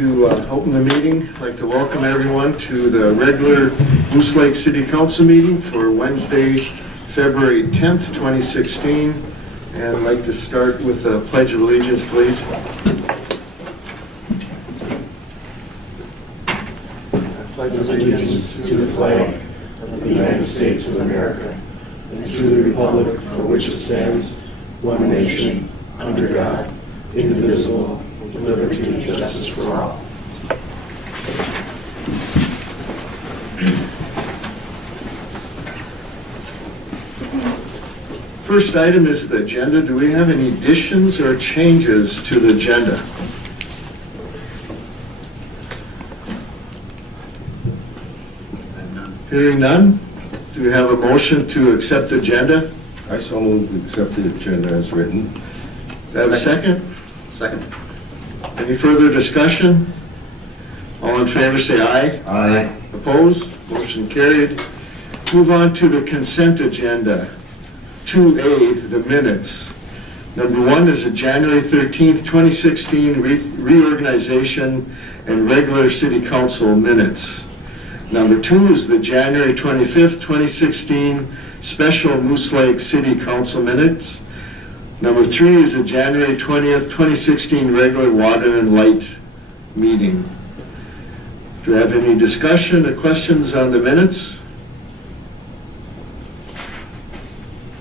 To open the meeting, I'd like to welcome everyone to the regular Moose Lake City Council meeting for Wednesday, February 10th, 2016. And I'd like to start with the Pledge of Allegiance, please. I pledge allegiance to the flag of the United States of America and to the republic for which it stands, one nation, under God, indivisible, with liberty and justice for all. First item is the agenda. Do we have any additions or changes to the agenda? Hearing none, do we have a motion to accept the agenda? I so move we accept the agenda as written. Do I have a second? Second. Any further discussion? All in favor say aye. Aye. Opposed? Motion carried. Move on to the consent agenda. 2A, the minutes. Number 1 is the January 13th, 2016 reorganization and regular city council minutes. Number 2 is the January 25th, 2016 special Moose Lake City Council minutes. Number 3 is the January 20th, 2016 regular water and light meeting. Do you have any discussion or questions on the minutes?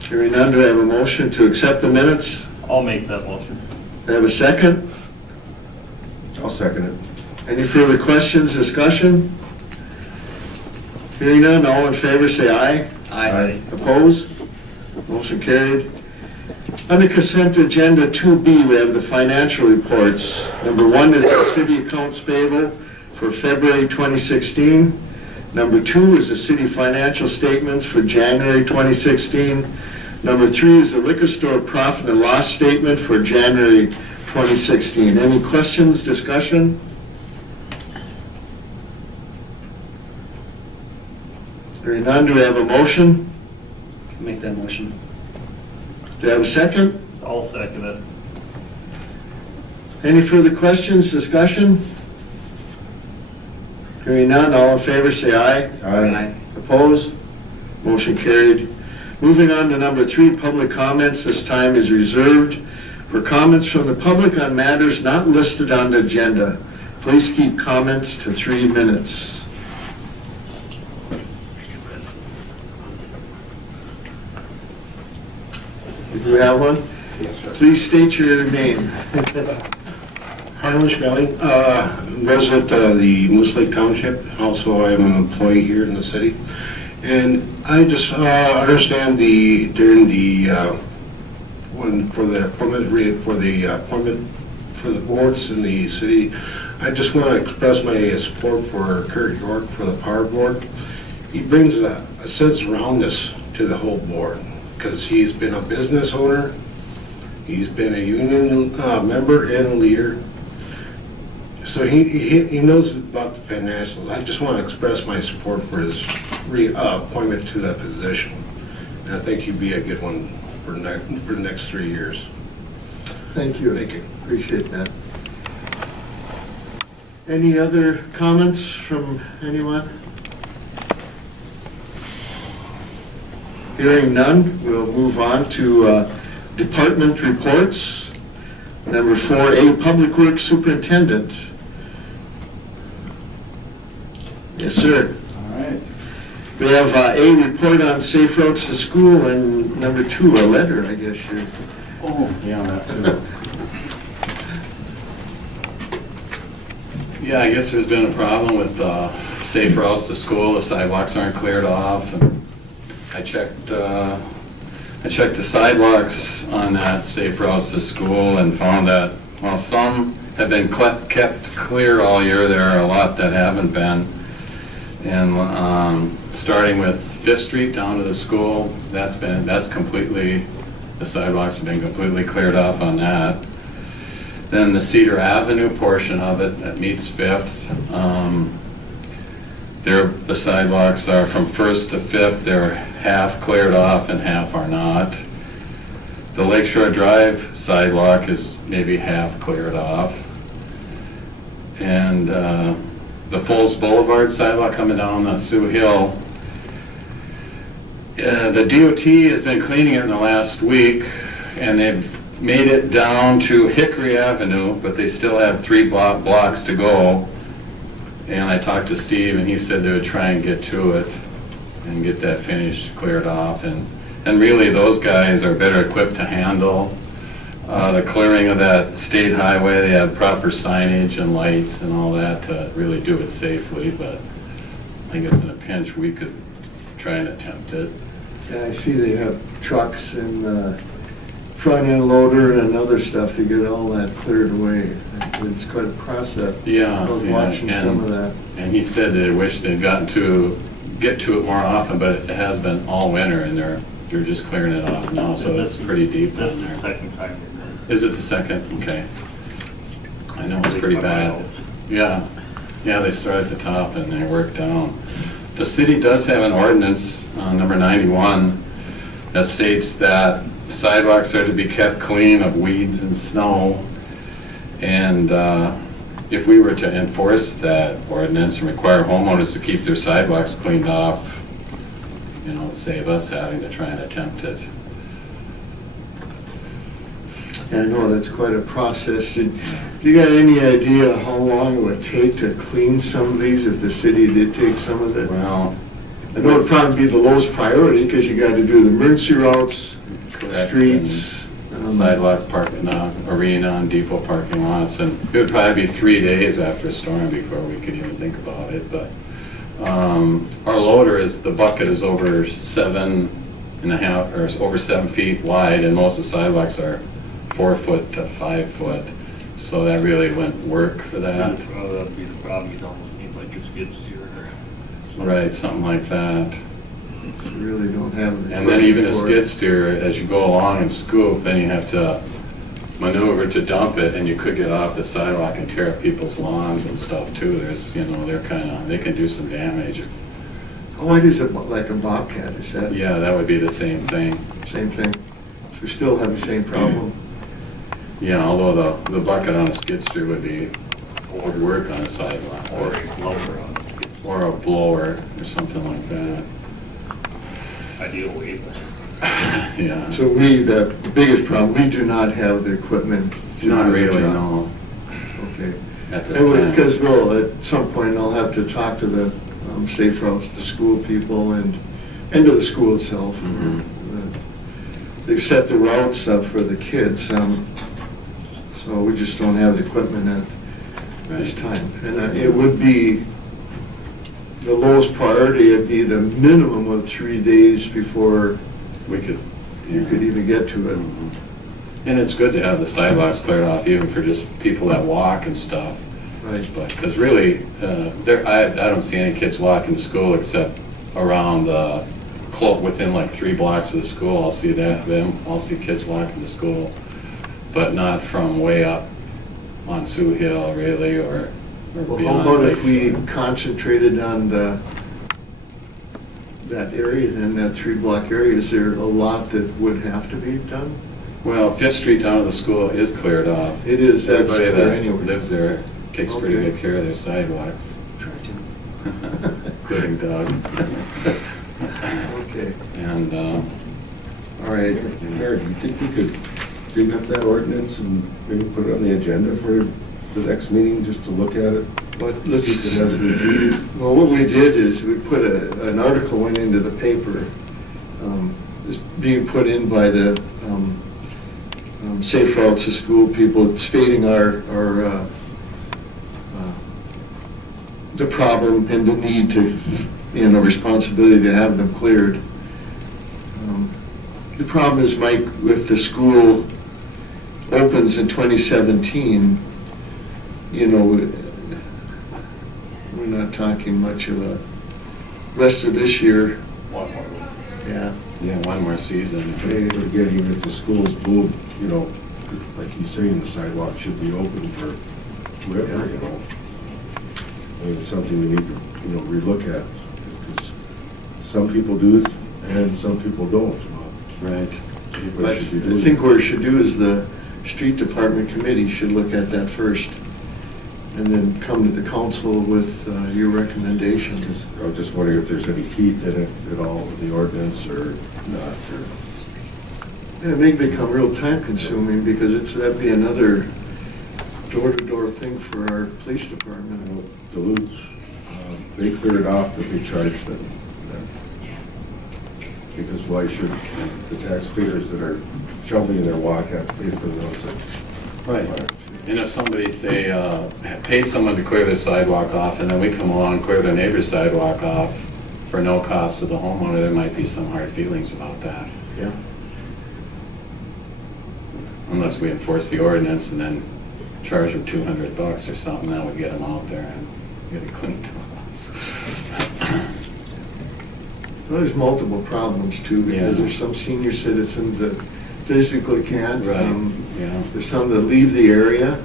Hearing none, do I have a motion to accept the minutes? I'll make that motion. Do I have a second? I'll second it. Any further questions, discussion? Hearing none, all in favor say aye. Aye. Opposed? Motion carried. On the consent agenda 2B, we have the financial reports. Number 1 is the city accounts payable for February 2016. Number 2 is the city financial statements for January 2016. Number 3 is the liquor store profit and loss statement for January 2016. Any questions, discussion? Hearing none, do we have a motion? Make that motion. Do you have a second? I'll second it. Any further questions, discussion? Hearing none, all in favor say aye. Aye. Opposed? Motion carried. Moving on to number 3, public comments. This time is reserved for comments from the public on matters not listed on the agenda. Please keep comments to 3 minutes. If you have one, Yes, sir. please state your name. Harlan Schmeling, resident of the Moose Lake Township. Also, I'm an employee here in the city. And I just understand during the when for the appointment for the boards in the city, I just want to express my support for Kurt York for the power board. He brings a sense of roundness to the whole board because he's been a business owner, he's been a union member and leader. So he knows about the financials. I just want to express my support for his appointment to that position. And I think he'd be a good one for the next 3 years. Thank you. Thank you. Appreciate that. Any other comments from anyone? Hearing none, we'll move on to department reports. Number 4A, Public Works Superintendent. Yes, sir. All right. We have A, report on safe routes to school, and number 2, a letter, I guess you're... Oh, yeah, that too. Yeah, I guess there's been a problem with safe routes to school. The sidewalks aren't cleared off. And I checked the sidewalks on that safe routes to school and found that while some have been kept clear all year, there are a lot that haven't been. And starting with 5th Street down to the school, that's completely, the sidewalks have been completely cleared off on that. Then the Cedar Avenue portion of it that meets 5th, the sidewalks are from 1st to 5th, they're half cleared off and half are not. The Lakeshore Drive sidewalk is maybe half cleared off. And the Falls Boulevard sidewalk coming down the Sioux Hill, the DOT has been cleaning it in the last week, and they've made it down to Hickory Avenue, but they still have 3 blocks to go. And I talked to Steve, and he said they would try and get to it and get that finished, cleared off. And really, those guys are better equipped to handle the clearing of that state highway. They have proper signage and lights and all that to really do it safely, but I guess in a pinch, we could try and attempt it. Yeah, I see they have trucks and front end loader and other stuff to get all that cleared away. It's quite a process. Yeah, I was yeah, watching some of that. And he said they wish they'd gotten to get to it more often, but it has been all winter, and they're just clearing it off now, so it's pretty deep This in is the there. second time. Is it the second? Okay. I know it's pretty bad. Yeah, yeah, they start at the top and they work down. The city does have an ordinance, number 91, that states that sidewalks are to be kept clean of weeds and snow. And if we were to enforce that ordinance and require homeowners to keep their sidewalks cleaned off, you know, it'd save us having to try and attempt it. Yeah, I know that's quite a process. Do you got any idea how long it would take to clean some of these if the city did take some of it? Well, I know it'd probably be the lowest priority because you got to do the emergency routes, correct, streets. sidewalks, parking lot, arena, and depot parking lots, and it would probably be 3 days after a storm before we could even think about it, but our loader the bucket is over 7.5, or over 7 feet wide, and most of the sidewalks are 4 foot to 5 foot, so that really wouldn't work for that. That'd be the problem, you'd almost need like a skid steer or something. Right, something like that. Really don't have the. And then even a equipment for skid it. steer, as you go along and scoop, then you have to maneuver to dump it, and you could get off the sidewalk and tear up people's lawns and stuff too. There's, you know, they can do some damage. How wide is it, like a Bobcat, is that? Yeah, that would be the same thing. Same thing? So we still have the same problem? Yeah, although the bucket on a skid steer would work on a sidewalk, Or a blower on the skid steer, or a blower, or something like that. ideally, but. Yeah. So the biggest problem, we do not have the equipment. to Not do the really, job. no, Okay. at this time. Because, at some point, I'll have to talk to the safe routes to school people and to the school itself. Mhm. They've set the routes up for the kids, so we just don't have the equipment at this Right. time. And it would be, the lowest priority, it'd be the minimum of 3 days before We could. you could even get to it. Mhm. And it's good to have the sidewalks cleared off, even for just people that walk and stuff. Right. But, because really, I don't see any kids walking to school except around within like 3 blocks of the school. I'll see I'll see kids walking to school, but not from way up on Sioux Hill really, or Well, beyond. how about if we Lakeshore. concentrated on that area, then that 3-block area? Is there a lot that would have to be done? Well, Fifth Street down to the school is cleared off. It is, that's Everybody clear that anyway. lives there takes pretty Okay. good care of their sidewalks, including Doug. Okay, And, all right. Mayor, do you think we could dig up that ordinance and maybe put it on the agenda for the next meeting, just to look at it? But See let's, if it has been reviewed? well, what we did is we put an article went into the paper, it's being put in by the Safe Routes to School people, stating our the problem and the need to, responsibility to have them cleared. The problem is, Mike, if the school opens in 2017, we're not talking much of a rest of this year, One more. yeah. yeah, one more season. But again, even if the schools move, like you say, the sidewalk should be open for whoever, I mean, it's something we need to, relook at, because some people do it and some people don't. Right. But Everybody I should be doing think it. what we should do is the street department committee should look at that first. and then come to the council with your recommendations. Because I was just wondering if there's any teeth in it at all with the ordinance or not, or... And it may become real time consuming because that'd be another door-to-door thing for our police I department. know Duluth, they cleared it off, but we charged them. Because why should the taxpayers that are shoveling their walk have to pay for those? Right. And if somebody, say, paid someone to clear their sidewalk off, and then we come along and clear their neighbor's sidewalk off for no cost to the homeowner, there might be some hard feelings about that. Yeah. Unless we enforce the ordinance and then charge them $200 or something, that would get them out there and get it cleaned off. So there's multiple problems too, because Yeah. there's some senior citizens that physically can't. Right, yeah. There's some that leave the area.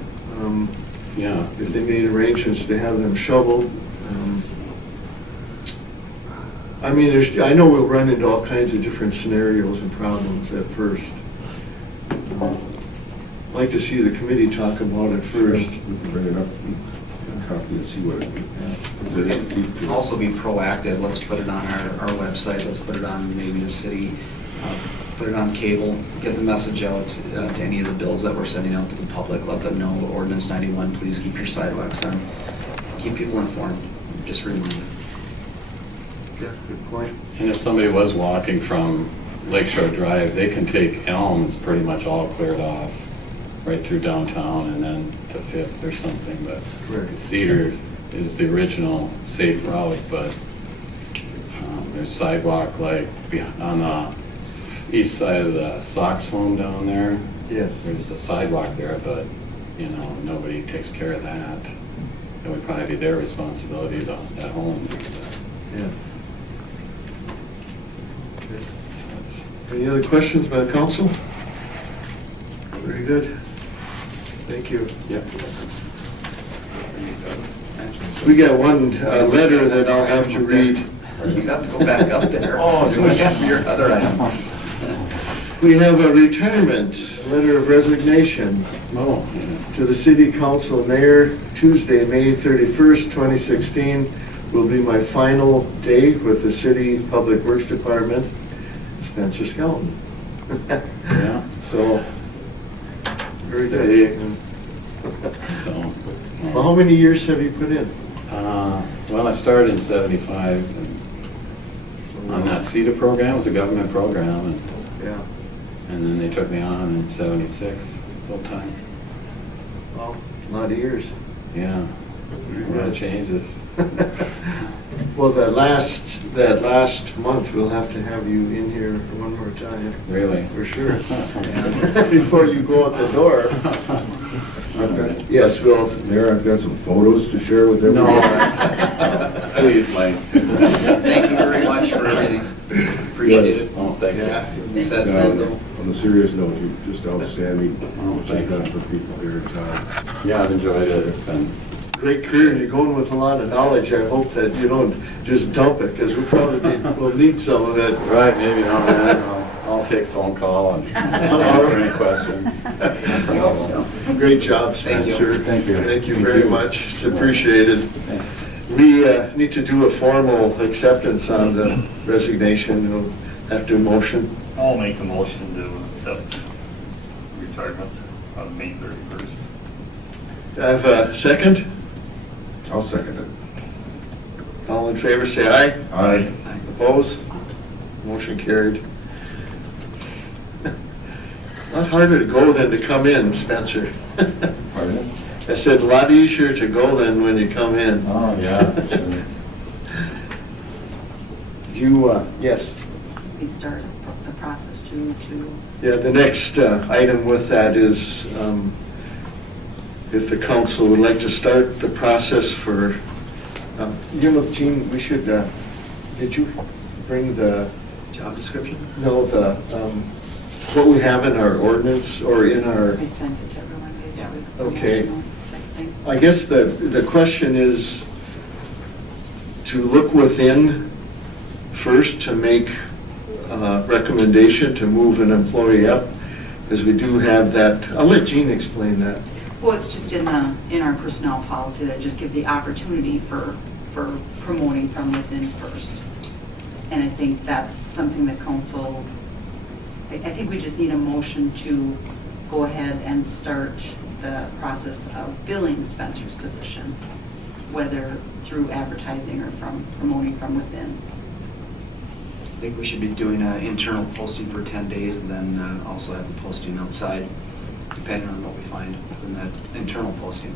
Yeah. If they made arrangements to have them shoveled. I mean, I know we'll run into all kinds of different scenarios and problems at first. I'd like to see the committee talk about it first. We can bring it up, and copy and see what it is. There any teeth to it? Also be proactive, let's put it on our website, let's put it on maybe the city, put it on cable, get the message out to any of the bills that we're sending out to the public, let them know ordinance 91, please keep your sidewalks done. Keep people informed, just remind them. Yeah, good point. And if somebody was walking from Lakeshore Drive, they can take Elm's pretty much all cleared off, right through downtown and then to Fifth or something, but Correct. Cedar is the original safe route, but there's sidewalk like on the east side of the Sox home down there. Yes. There's a sidewalk there, but, nobody takes care of that. It would probably be their responsibility, though, at home. Yeah. So it's- Any other questions by the council? Very good. Thank you. Yep. We got one letter that I'll have to read. You have to go back up there. Oh, Do we have your other item? We have a retirement letter of resignation Oh, to the city council mayor. Tuesday, May 31st, 2016 will be my final day with the city public works department. Spencer Skelton. yeah, So, very good. so. Well, how many years have you put in? Well, I started in '75 on that CETA program. It was a government program, Yeah. and then they took me on in '76, full-time. Well, a lot of years. Yeah, a lot of changes. Well, that last month, we'll have to have you in here one more time, Really? for sure. Before you go out the door. Yes, we'll. Mayor, I've got some photos to share with No, everyone. please, Mike. Thank you very much for everything. Appreciate it. Oh, thanks. Yeah. You said No, so. On a serious note, you're just outstanding, Oh, what thank you've done you. for people here in town. Yeah, I've enjoyed it. It's been, Great career, and you're going with a lot of knowledge. I hope that you don't just dump it, because we probably will need some of it. right, maybe not, man. I'll take phone call and answer any questions. I hope so. Great job, Thank you. Spencer. Thank you. Thank you Thank very you. much. It's appreciated. Thanks. We need to do a formal acceptance on the resignation. We'll have to motion. I'll make the motion to accept retirement on May 31st. I have a second. I'll second it. All in favor, say aye. Aye. Opposed? Motion carried. A lot harder to go than to come in, Spencer. Pardon? I said, a lot easier to go than when you come in. Oh, yeah, sure. You, yes. We start the process to Yeah, the next item with that is if the council would like to start the process for, Gene, we should, did you bring the, Job description? no, what we have in our ordinance or in our, I sent it to everyone, basically. Okay. Promotional type thing. I guess the question is to look within first to make a recommendation to move an employee up, because we do have that, I'll let Gene explain that. Well, it's just in our personnel policy that just gives the opportunity for promoting from within first. And I think that's something that council, I think we just need a motion to go ahead and start the process of filling Spencer's position, whether through advertising or from promoting from within. I think we should be doing an internal posting for 10 days and then also have a posting outside, depending on what we find within that internal posting.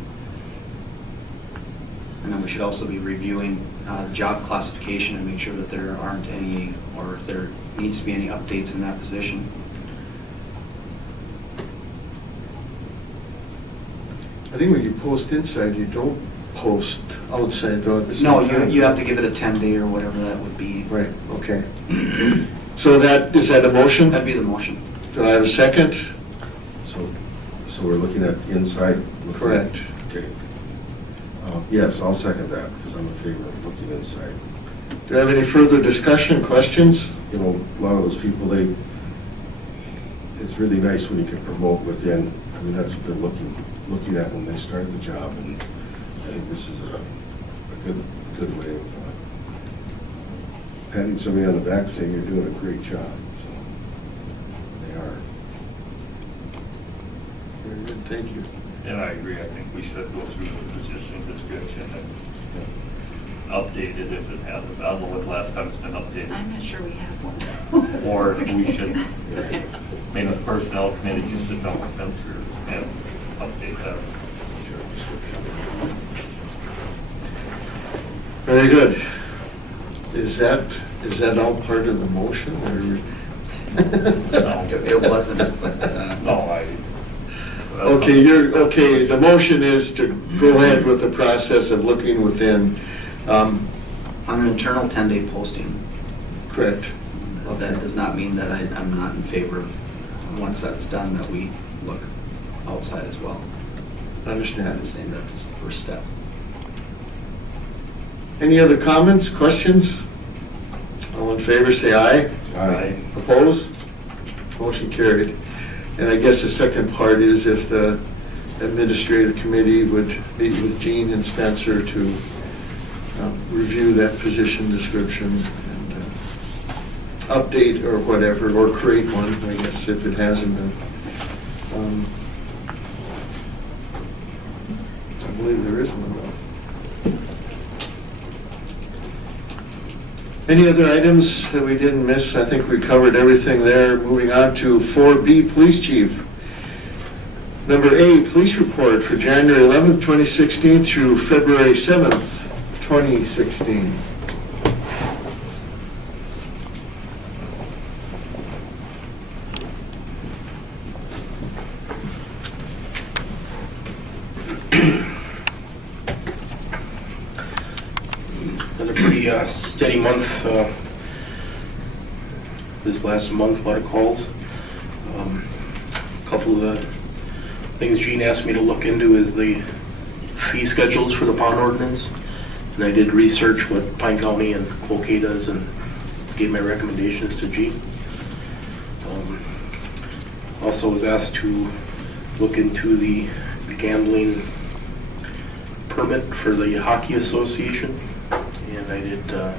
And then we should also be reviewing the job classification and make sure that there aren't any, or if there needs to be any updates in that position. I think when you post inside, you don't post outside though at the same No, time. you have to give it a 10-day or whatever that would be. Right, okay. So is that a motion? That'd be the motion. Do I have a second? So we're looking at inside? Correct. Okay. Yes, I'll second that, because I'm in favor of looking inside. Do you have any further discussion, questions? You know, a lot of those people, it's really nice when you can promote within. I mean, that's what they're looking at when they start the job, and I think this is a good way of patting somebody on the back, saying you're doing a great job, so they are. Very good, thank you. And I agree, I think we should go through the position description and update it if it hasn't. I don't know what the last time it's been updated. I'm not sure we have one. Or we should, maybe the personnel committee can sit down with Spencer and update that. Very good. Is that all part of the motion, or? No. It wasn't, but No, Okay, the motion is to go ahead with the process of looking within, on an internal 10-day posting. correct? That does not mean that I'm not in favor of, once that's done, that we look outside as well. I'm Understand. just saying that's the first step. Any other comments, questions? All in favor, say aye. Aye. Opposed? Motion carried. And I guess the second part is if the administrative committee would meet with Jean and Spencer to review that position description and update or whatever, or create one, I guess, if it hasn't been. I believe there is one though. Any other items that we didn't miss? I think we covered everything there. Moving on to 4B, Police Chief. Number A, Police Report for January 11th, 2016 through February 7th, 2016. Another pretty steady month. This last month, a lot of calls. A couple of the things Gene asked me to look into is the fee schedules for the pond ordinance. And I did research what Pine County and Cloquet does and gave my recommendations to Gene. Also was asked to look into the gambling permit for the Hockey Association. And I did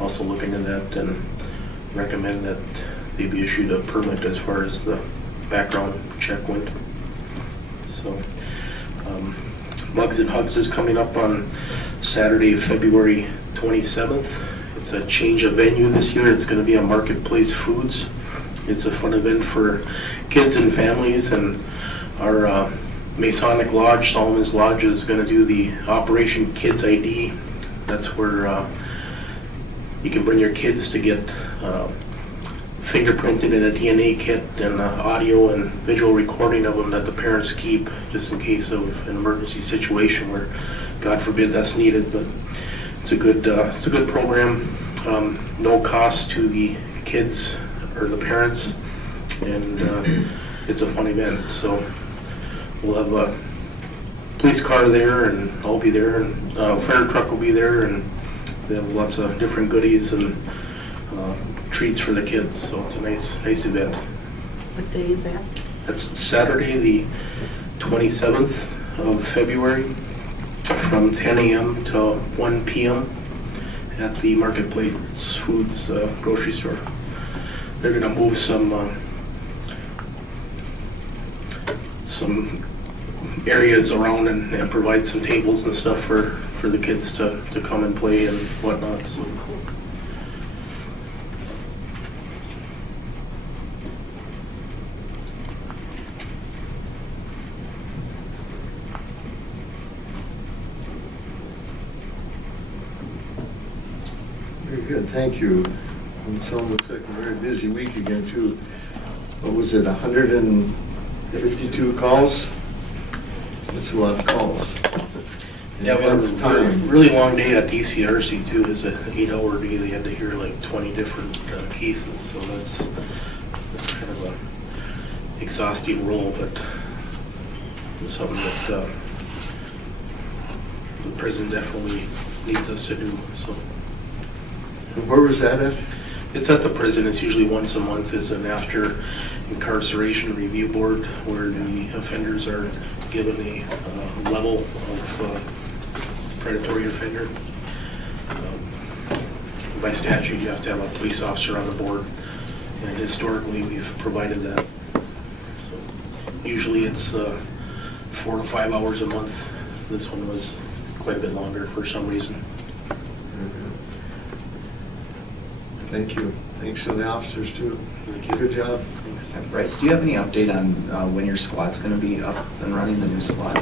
also look into that and recommend that they be issued a permit as far as the background check went. So, Mugs and Hugs is coming up on Saturday, February 27th. It's a change of venue this year. It's going to be a Marketplace Foods. It's a fun event for kids and families, and our Masonic Lodge, Solomon's Lodge, is going to do the Operation Kids ID. That's where you can bring your kids to get fingerprinted in a DNA kit and audio and visual recording of them that the parents keep just in case of an emergency situation where, God forbid, that's needed. But it's a good program. No cost to the kids or the parents, and it's a fun event. So we'll have a police car there, and I'll be there, and fire truck will be there, and they have lots of different goodies and treats for the kids. So it's a nice event. What day is that? That's Saturday, the 27th of February from 10 a.m. to 1 p.m. at the Marketplace Foods grocery store. They're gonna move some areas around and provide some tables and stuff for the kids to come and play and whatnot. So. Very good, thank you. And so it looks like a very busy week again too. What was it, 152 calls? That's a lot of calls. Yeah, we had That's a time. really long day at DCRC too. It's an 8-hour day. They had to hear like 20 different cases, so that's kind of a exhausting role, but it's something that the prison definitely needs us to do. So And where was that at? it's at the prison. It's usually once a month. It's an after incarceration review board where the offenders are given a level of predatory offender. By statute, you have to have a police officer on the board, and historically, we've provided that. So usually it's 4 to 5 hours a month. This one was quite a bit longer for some reason. Thank you. Thanks to the officers too. Thank you. Good job. Bryce, do you have any update on when your squad's going to be up and running, the new squad?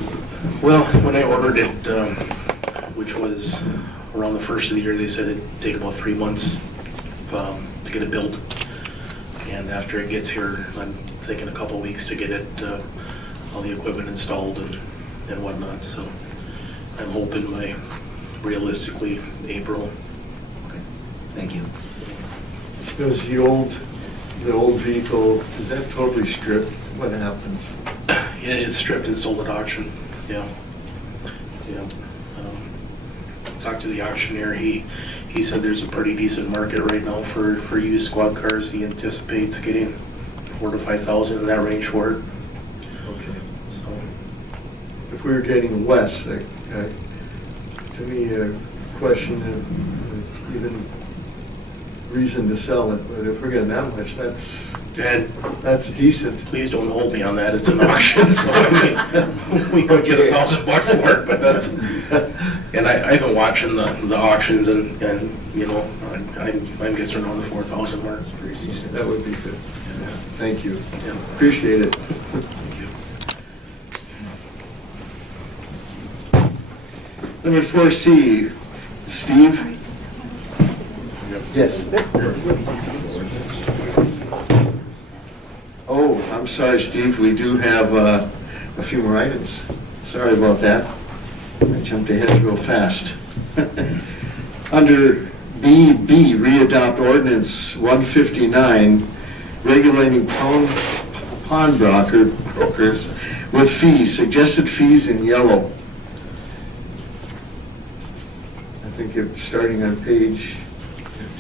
Well, when I ordered it, which was around the first of the year, they said it'd take about 3 months to get it built. And after it gets here, I'm thinking a couple weeks to get it, all the equipment installed and whatnot. So I'm hoping by realistically April. Okay, thank you. Does the old vehicle, is that totally stripped? What happens? Yeah, it's stripped and sold at auction. Yeah. Yeah. Talked to the auctioneer. He said there's a pretty decent market right now for used squad cars. He anticipates getting 4,000 to 5,000 in that range for it. Okay. So If we were getting less, to me, a question of even reason to sell it, but if we're getting that much, and that's decent. please don't hold me on that. It's an auction, so I mean, we could get $1,000 for it, but that's. And I've been watching the auctions, and you know, I'm guessing around the 4,000 mark. It's pretty decent. That would be good. Yeah. Thank you. Yeah. Appreciate it. Thank you. Number 4C, Steve? Yes. Oh, I'm sorry, Steve, we do have a few more items. Sorry about that. I jumped ahead real fast. Under BB, readopt ordinance 159, regulating pawnbrokers with fees, suggested fees in yellow. I think it's starting on page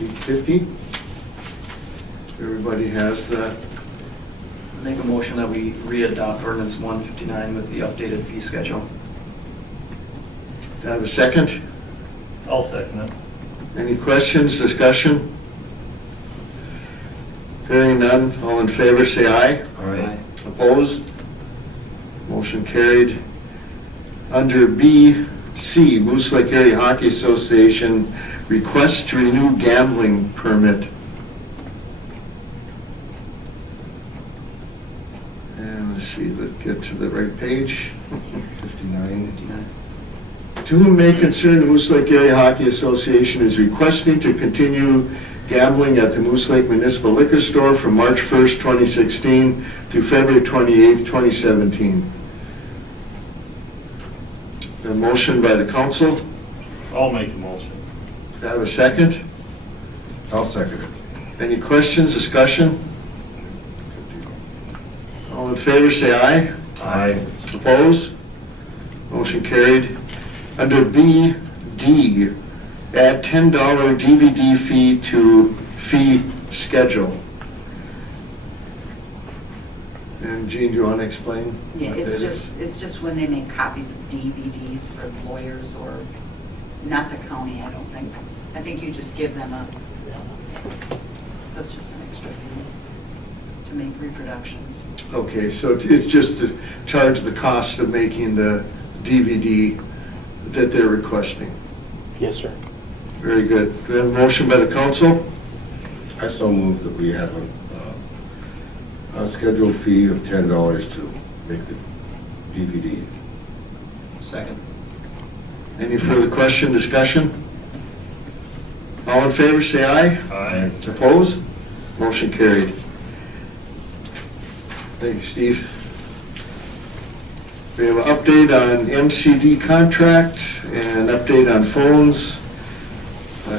50. Everybody has that. Make a motion that we re-adopt ordinance 159 with the updated fee schedule. Do I have a second? I'll second it. Any questions, discussion? Hearing none, all in favor say aye. Aye. Opposed? Motion carried. Under B, C, Moose Lake Area Hockey Association, request to renew gambling permit. And let's see, let's get to the right page. 59. 59. To whom may concern, the Moose Lake Area Hockey Association is requesting to continue gambling at the Moose Lake Municipal Liquor Store from March 1st, 2016 through February 28th, 2017. A motion by the council. I'll make a motion. Do I have a second? I'll second it. Any questions, discussion? All in favor, say aye. Aye. Opposed? Motion carried. Under B, D, add $10 DVD fee to fee schedule. And Jean, do you want to explain? Yeah, what it's that is? just when they make copies of DVDs for lawyers or, not the county, I don't think. I think you just give them so it's just an extra fee to make reproductions. Okay, so it's just to charge the cost of making the DVD that they're requesting. Yes, sir. Very good. Do we have a motion by the council? I so move that we have a scheduled fee of $10 to make the DVD. Second. Any further question, discussion? All in favor, say aye. Aye. Opposed? Motion carried. Thank you, Steve. We have an update on MCD contract and update on phones,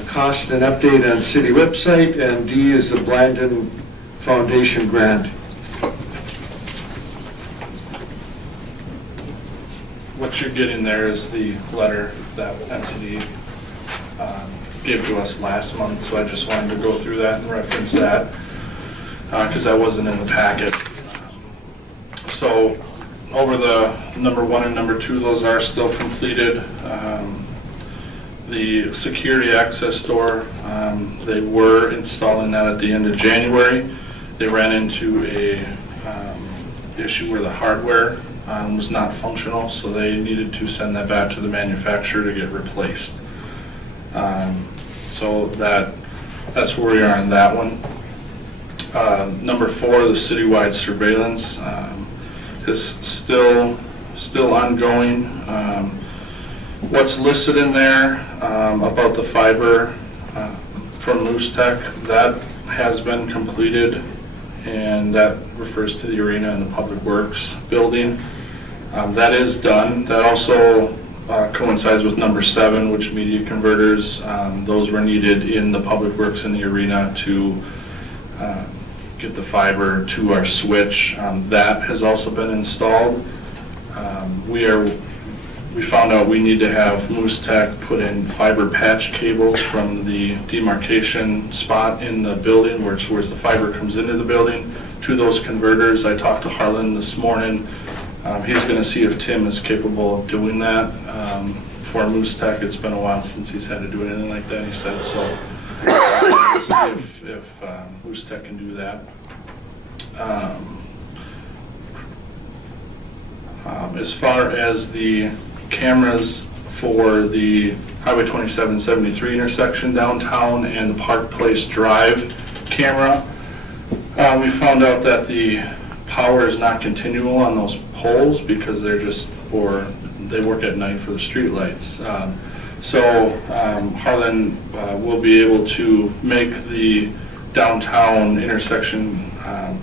cost and update on city website, and D is the Blandon Foundation grant. What you're getting there is the letter that MCD gave to us last month, so I just wanted to go through that and reference that, because that wasn't in the packet. So, over the number 1 and number 2, those are still completed. The security access door, they were installing that at the end of January. They ran into a issue where the hardware was not functional, so they needed to send that back to the manufacturer to get replaced. So that's where we are on that one. Number 4, the citywide surveillance is still ongoing. What's listed in there about the fiber from Moose Tech, that has been completed, and that refers to the arena and the Public Works building. That is done. That also coincides with number 7, which media converters. Those were needed in the Public Works and the arena to get the fiber to our switch. That has also been installed. We found out we need to have Moose Tech put in fiber patch cables from the demarcation spot in the building, where the fiber comes into the building, to those converters. I talked to Harlan this morning. He's going to see if Tim is capable of doing that. For Moose Tech, it's been a while since he's had to do anything like that, he said, so we'll see if Moose Tech can do that. As far as the cameras for the Highway 2773 intersection downtown and the Park Place Drive camera, we found out that the power is not continual on those poles because they're just they work at night for the street lights. Harlan will be able to make the downtown intersection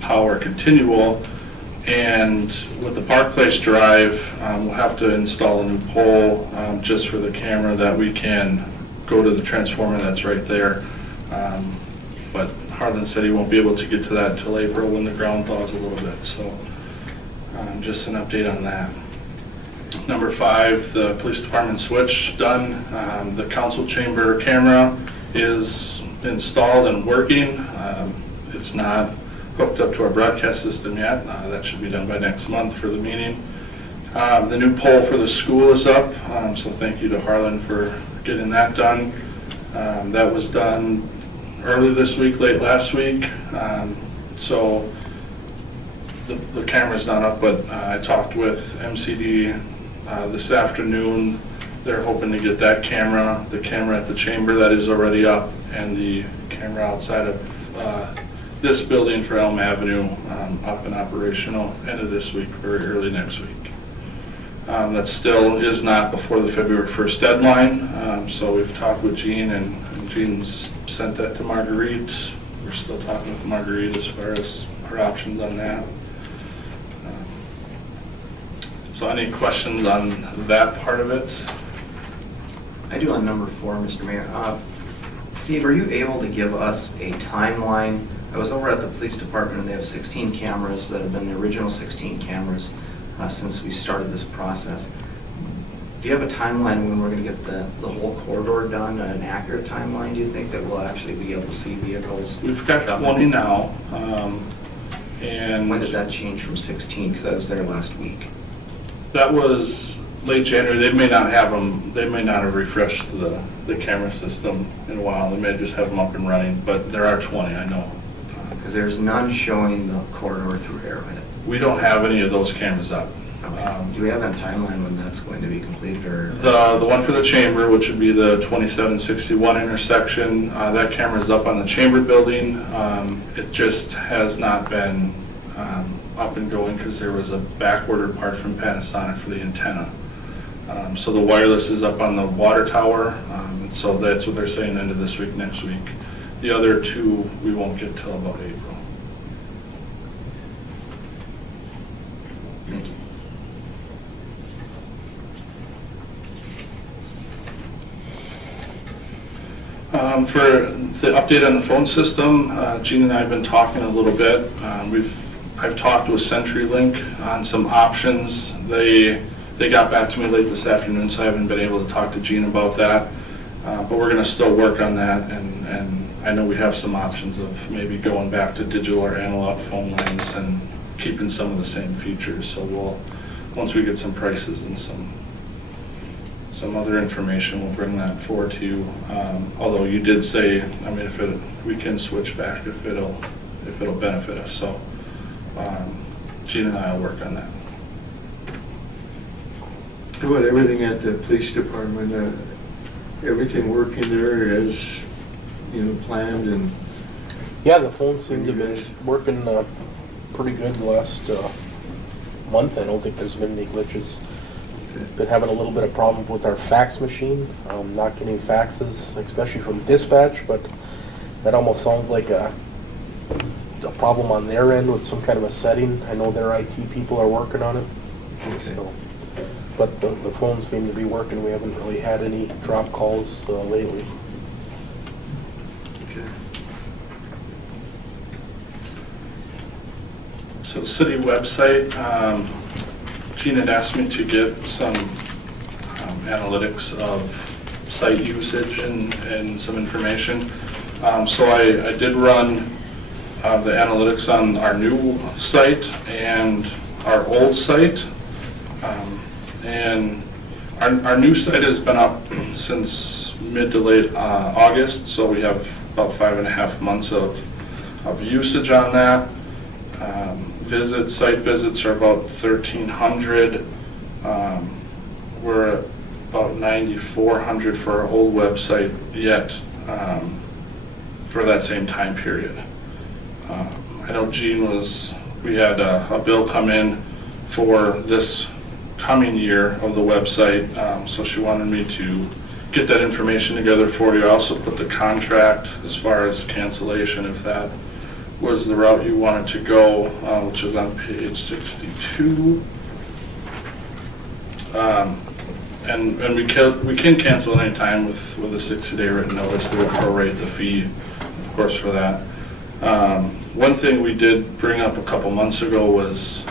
power continual, and with the Park Place Drive, we'll have to install a new pole just for the camera that we can go to the transformer that's right there. But Harlan said he won't be able to get to that until April when the ground thaws a little bit, so just an update on that. Number 5, the police department switch done. The council chamber camera is installed and working. It's not hooked up to our broadcast system yet. That should be done by next month for the meeting. The new pole for the school is up, so thank you to Harlan for getting that done. That was done early this week, late last week. So the camera's not up, but I talked with MCD this afternoon. They're hoping to get that camera, the camera at the chamber that is already up, and the camera outside of this building for Elm Avenue up and operational end of this week, very early next week. That still is not before the February 1st deadline, so we've talked with Jean, and Jean's sent that to Marguerite. We're still talking with Marguerite as far as our options on that. So any questions on that part of it? I do on number 4, Mr. Mayor. Steve, are you able to give us a timeline? I was over at the police department, and they have 16 cameras that have been the original 16 cameras since we started this process. Do you have a timeline when we're going to get the whole corridor done, an accurate timeline, do you think, that we'll actually be able to see vehicles? We've got 20 now. And When did that change from 16? Because I was there last week. that was late January. They may not have them, they may not have refreshed the camera system in a while. They may just have them up and running, but there are 20, I know. Because there's none showing the corridor through Arrowhead. We don't have any of those cameras up. Do we have a timeline when that's going to be completed, or? The one for the chamber, which would be the 2761 intersection, that camera is up on the chamber building. It just has not been up and going because there was a back-ordered part from Panasonic for the antenna. So the wireless is up on the water tower, so that's what they're saying, end of this week, next week. The other two, we won't get till about April. Thank you. For the update on the phone system, Gene and I have been talking a little bit. I've talked with CenturyLink on some options. They got back to me late this afternoon, so I haven't been able to talk to Gene about that. But we're going to still work on that, and I know we have some options of maybe going back to digital or analog phone lines and keeping some of the same features. So we'll, once we get some prices and some other information, we'll bring that forward to you. Although you did say, I mean, we can switch back if it'll benefit us. So Gene and I will work on that. How about everything at the police department? Everything working there as, planned and? Yeah, the phones seem to be working pretty good the last month. I don't think there's been any glitches. Been having a little bit of problem with our fax machine, not getting faxes, especially from dispatch, but that almost sounds like a problem on their end with some kind of a setting. I know their IT people are working on it. So, but the phones seem to be working. We haven't really had any drop calls lately. So city website, Gene had asked me to get some analytics of site usage and some information. So I did run the analytics on our new site and our old site. And our new site has been up since mid to late August, so we have about 5.5 months of usage on that. Site visits are about 1,300. We're at about 9,400 for our old website yet for that same time period. I know we had a bill come in for this coming year of the website, so she wanted me to get that information together for you. I also put the contract as far as cancellation, if that was the route you wanted to go, which is on page 62. And we can cancel any time with a 60-day written notice. They will prorate the fee, of course, for that. One thing we did bring up a couple months ago was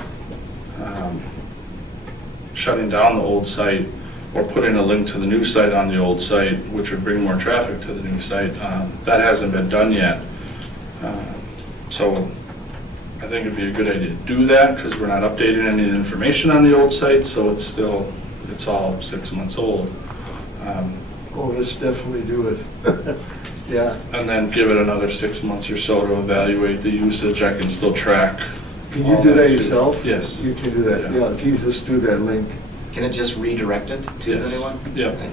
shutting down the old site or putting a link to the new site on the old site, which would bring more traffic to the new site. That hasn't been done yet. So I think it'd be a good idea to do that because we're not updating any information on the old site, so it's all 6 months old. Oh, let's definitely do it. Yeah. And then give it another 6 months or so to evaluate the usage. I can still track. Can you do that yourself? Yes. You can do that, Yeah. yeah, please, let's do that link. Can it just redirect it to Yes. anyone? Yeah. Okay.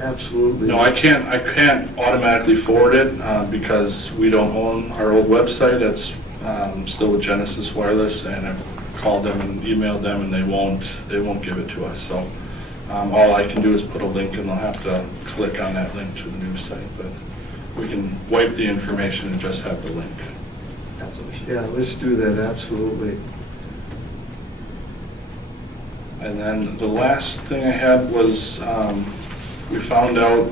Absolutely. No, I can't automatically forward it because we don't own our old website. It's still with Genesis Wireless, and I've called them and emailed them, and they won't give it to us. So all I can do is put a link, and they'll have to click on that link to the new site. But we can wipe the information and just have the link. That's what we should. Yeah, let's do that, absolutely. And then the last thing I had was we found out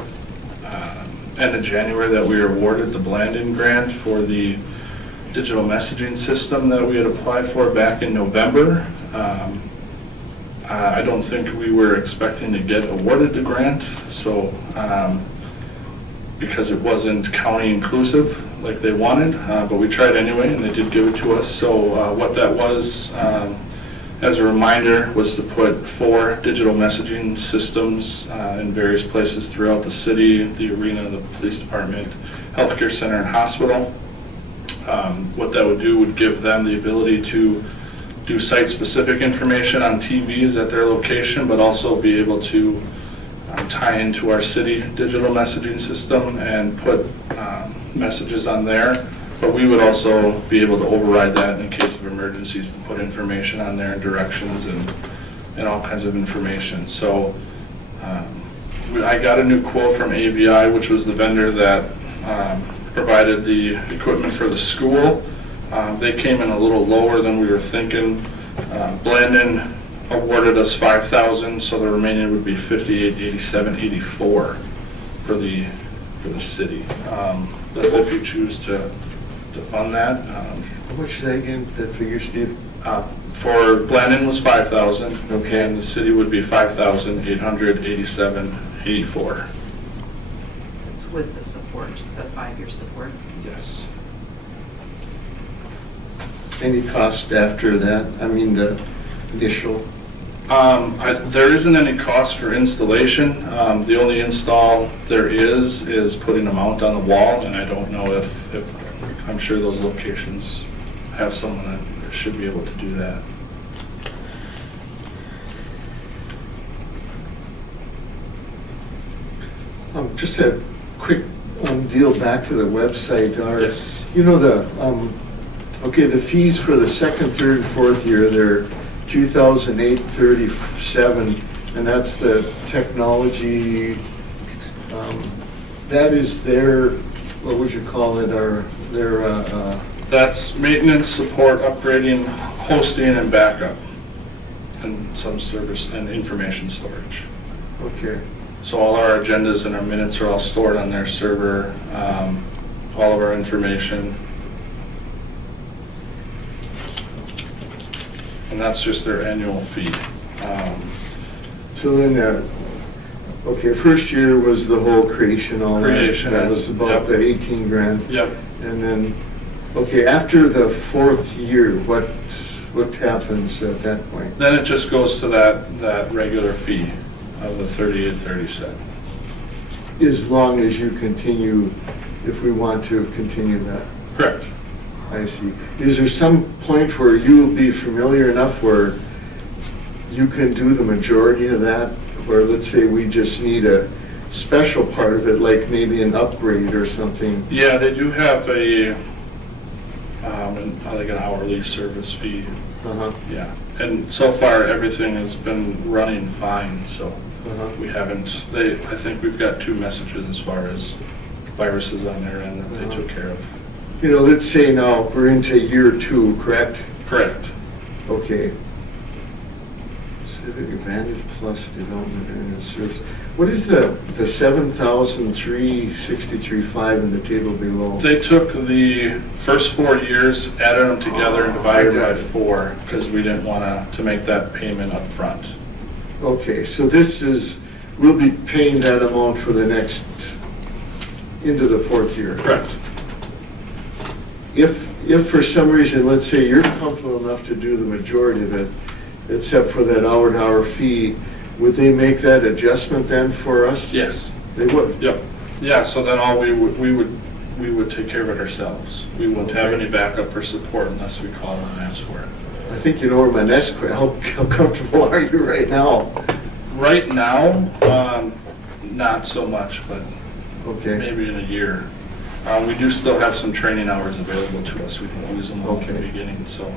end of January that we were awarded the Blandin grant for the digital messaging system that we had applied for back in November. I don't think we were expecting to get awarded the grant, so because it wasn't county inclusive, like they wanted, but we tried anyway, and they did give it to us. So what that was, as a reminder, was to put 4 digital messaging systems in various places throughout the city, the arena, the police department, healthcare center, and hospital. What that would do would give them the ability to do site-specific information on TVs at their location, but also be able to tie into our city digital messaging system and put messages on there. But we would also be able to override that in case of emergencies, to put information on there, directions and all kinds of information. So I got a new quote from AVI, which was the vendor that provided the equipment for the school. They came in a little lower than we were thinking. Blandon awarded us $5,000, so the remaining would be $58,87.84 for the city. That's if you choose to fund that. How much is that again, that figure, Steve? For Blandon was $5,000. Okay. And the city would be $5,887.84. It's with the support, the 5-year support. Yes. Any cost after that? I mean, the initial? There isn't any cost for installation. The only install there is putting a mount on the wall, and I don't know if I'm sure those locations have someone that should be able to do that. Just a quick deal back to the website. Yes. You know, the fees for the second, third, and fourth year, they're $2,837, and that's the technology, that is their, what would you call it, That's maintenance, support, upgrading, hosting, and backup, and some service and information storage. okay. So all our agendas and our minutes are all stored on their server, all of our information. And that's just their annual fee. So then, okay, first year was the whole creation, all that. Creation, That was about yep. the 18 grand. Yep. And then, okay, after the fourth year, what happens at that point? Then it just goes to that regular fee of the $38.37. As long as you continue, if we want to continue that. Correct. I see. Is there some point where you will be familiar enough where you can do the majority of that? Where, let's say, we just need a special part of it, like maybe an upgrade or something? Yeah, they do have like an hourly service fee. Uh-huh, Yeah. And so far, everything has been running fine, so uh-huh. we haven't, I think we've got 2 messages as far as viruses on their end that they took care of. You know, let's say now we're into year 2, correct? Correct. Okay. Civic Advantage Plus Development and Service. What is the 7,363.5 in the table below? They took the first 4 years, added them together and divided by 4, because we didn't want to make that payment up front. Okay, so this is, we'll be paying that amount for the next, into the fourth year. Correct. If for some reason, let's say you're comfortable enough to do the majority of it, except for that hour-to-hour fee, would they make that adjustment then for us? Yes. They would? Yep. Yeah, so then all we would take care of it ourselves. We wouldn't have any backup or support unless we call and ask for it. I think you know where my next question, how comfortable are you right now? Right now, not so much, but Okay, maybe in a year. We do still have some training hours available to us. We can use them all at the Okay. beginning, so.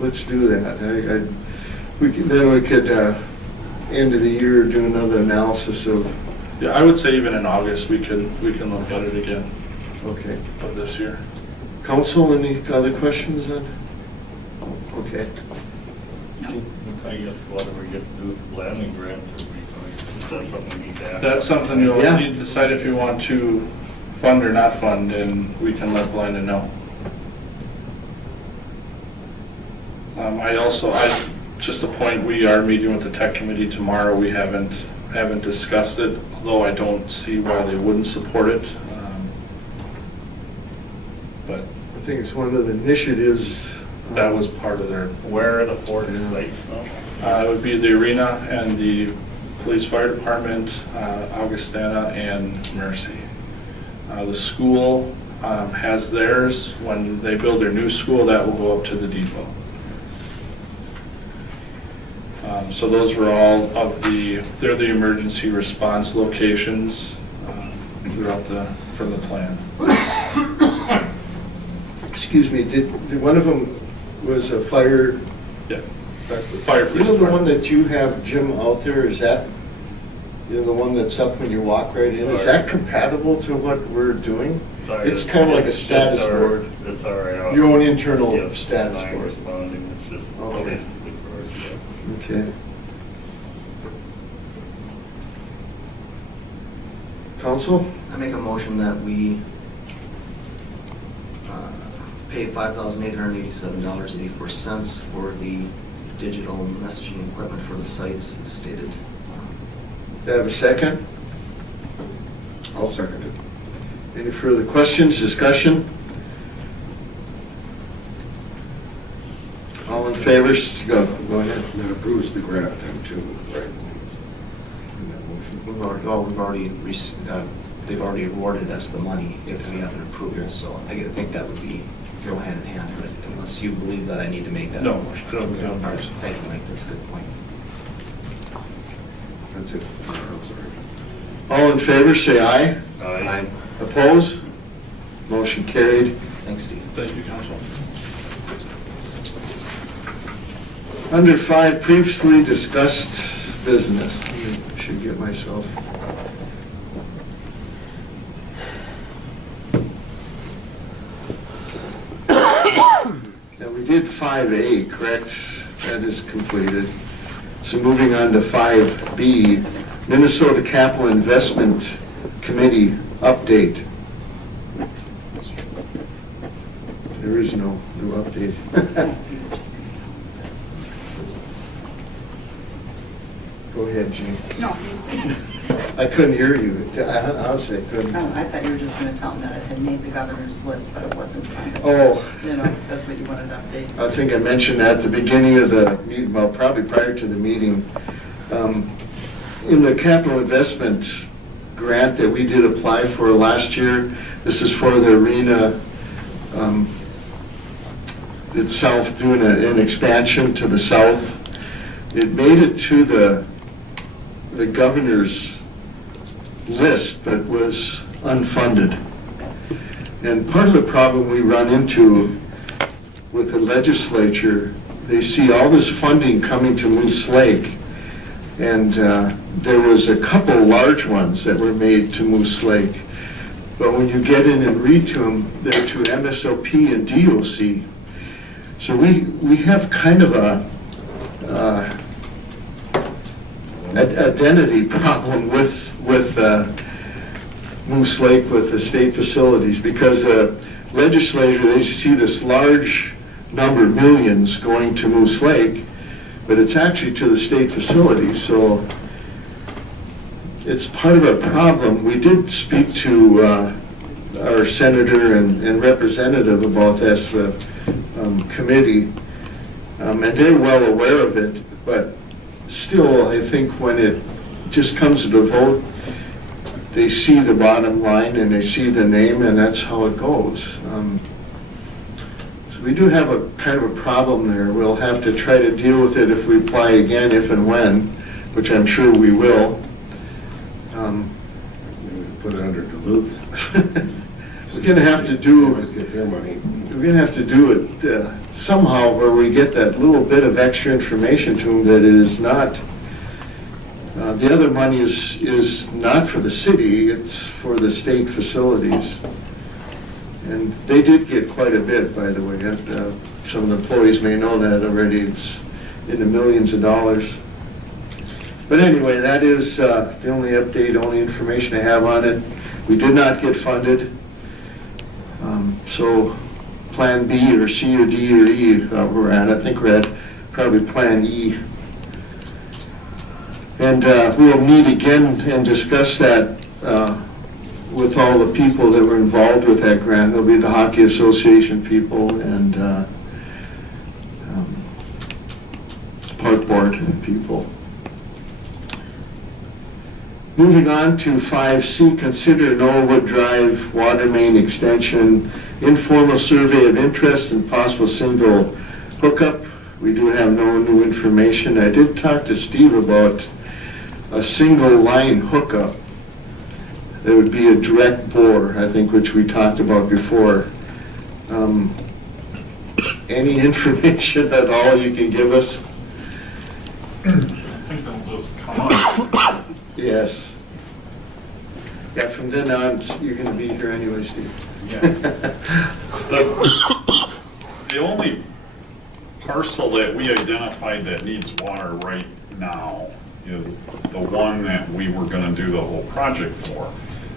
let's do that. Then we could, end of the year, do another analysis of, Yeah, I would say even in August, we can look at it again okay. of this year. Council, any other questions then? Okay. I guess whether we get to do the landing grant, or is that something we need to act on? That's something you'll Yeah. need to decide if you want to fund or not fund, and we can let Belinda know. Just a point, we are meeting with the tech committee tomorrow. We haven't discussed it, although I don't see why they wouldn't support it. think it's one of the initiatives. That was part of their, Where are the four sites now? it would be the arena and the police fire department, Augustana and Mercy. The school has theirs. When they build their new school, that will go up to the depot. So those were all of they're the emergency response locations throughout from the plan. Excuse me, did one of them was a fire? Yeah, the fire police. You know the one department. that you have, Jim, out there, is that, you know, the one that's up when you walk right in? Is that compatible to what we're doing? It's kind of like a It's status just our- board. It's our. Your own internal yes, status I'm board. responding, it's just Okay. basically for us, yeah. Okay. Council? I make a motion that we pay $5,887.84 for the digital messaging equipment for the sites as stated. Do I have a second? I'll second it. Any further questions, discussion? All in favor, go ahead. And that approves the grant then too, right? In that motion. They've already awarded us the money if we have an approval, Yes. so I think that would be, go hand in hand, but unless you believe that I need to make that No, motion. no. All right, thank you, Mike, that's a good point. That's it. I'm sorry. All in favor, say aye. Aye. Oppose? Motion carried. Thanks, Steve. Thank you, Council. Under 5, previously discussed business. I should get myself. Now, we did 5A, correct? That is completed. So moving on to 5B, Minnesota Capital Investment Committee update. There is no new update. Go ahead, Jean. No. I couldn't hear you. Honestly, I couldn't. Oh, I thought you were just going to tell them that it had made the governor's list, but it wasn't. Oh. You know, that's what you wanted to update. I think I mentioned at the beginning of the meeting, well, probably prior to the meeting, in the capital investment grant that we did apply for last year, this is for the arena itself, doing an expansion to the south. It made it to the governor's list, but was unfunded. And part of the problem we run into with the legislature, they see all this funding coming to Moose Lake, and there was a couple large ones that were made to Moose Lake, but when you get in and read to them, they're to MSOP and DOC. So we have kind of a identity problem with Moose Lake with the state facilities, because the legislature, they see this large number, millions, going to Moose Lake, but it's actually to the state facilities, so it's part of a problem. We did speak to our senator and representative about this, the committee, and they're well aware of it, but still, I think when it just comes to the vote, they see the bottom line and they see the name, and that's how it goes. So we do have a kind of a problem there. We'll have to try to deal with it if we apply again, if and when, which I'm sure we will. Maybe put it under Duluth. We're gonna have to do, Always get their money. we're gonna have to do it somehow where we get that little bit of extra information to them that it is not, the other money is not for the city, it's for the state facilities. And they did get quite a bit, by the way. Some of the employees may know that already. It's in the millions of dollars. But anyway, that is the only update, only information I have on it. We did not get funded. So Plan B or C or D or E we're at. I think we're at probably Plan E. And we'll meet again and discuss that with all the people that were involved with that grant. There'll be the Hockey Association people and park board people. Moving on to 5C, consider Norwood Drive water main extension, informal survey of interest and possible single hookup. We do have no new information. I did talk to Steve about a single line hookup. There would be a direct bore, I think, which we talked about before. Any information at all you can give us? I think they'll just come up. Yes. Yeah, from then on, you're going to be here anyway, Steve. The only parcel that we identified that needs water right now is the one that we were gonna do the whole project for.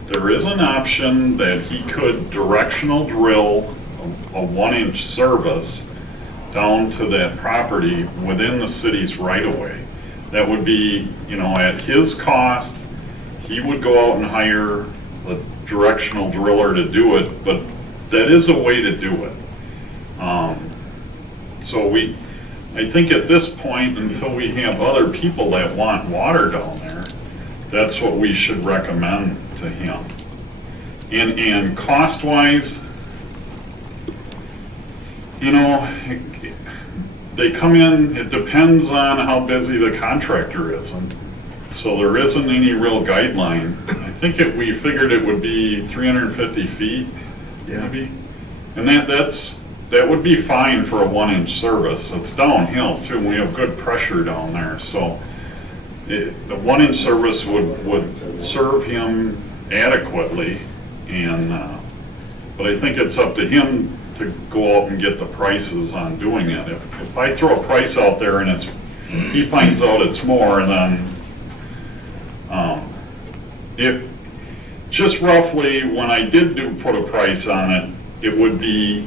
There is an option that he could directional drill a 1-inch service down to that property within the city's right-of-way. That would be, at his cost. He would go out and hire a directional driller to do it, but that is a way to do it. So I think at this point, until we have other people that want water down there, that's what we should recommend to him. And cost-wise, they come in, it depends on how busy the contractor is. And so there isn't any real guideline. I think we figured it would be 350 feet, maybe. And that would be fine for a 1-inch service. It's downhill too, and we have good pressure down there. So the 1-inch service would serve him adequately. But I think it's up to him to go out and get the prices on doing it. If I throw a price out there and he finds out it's more, then just roughly, when I did put a price on it, it would be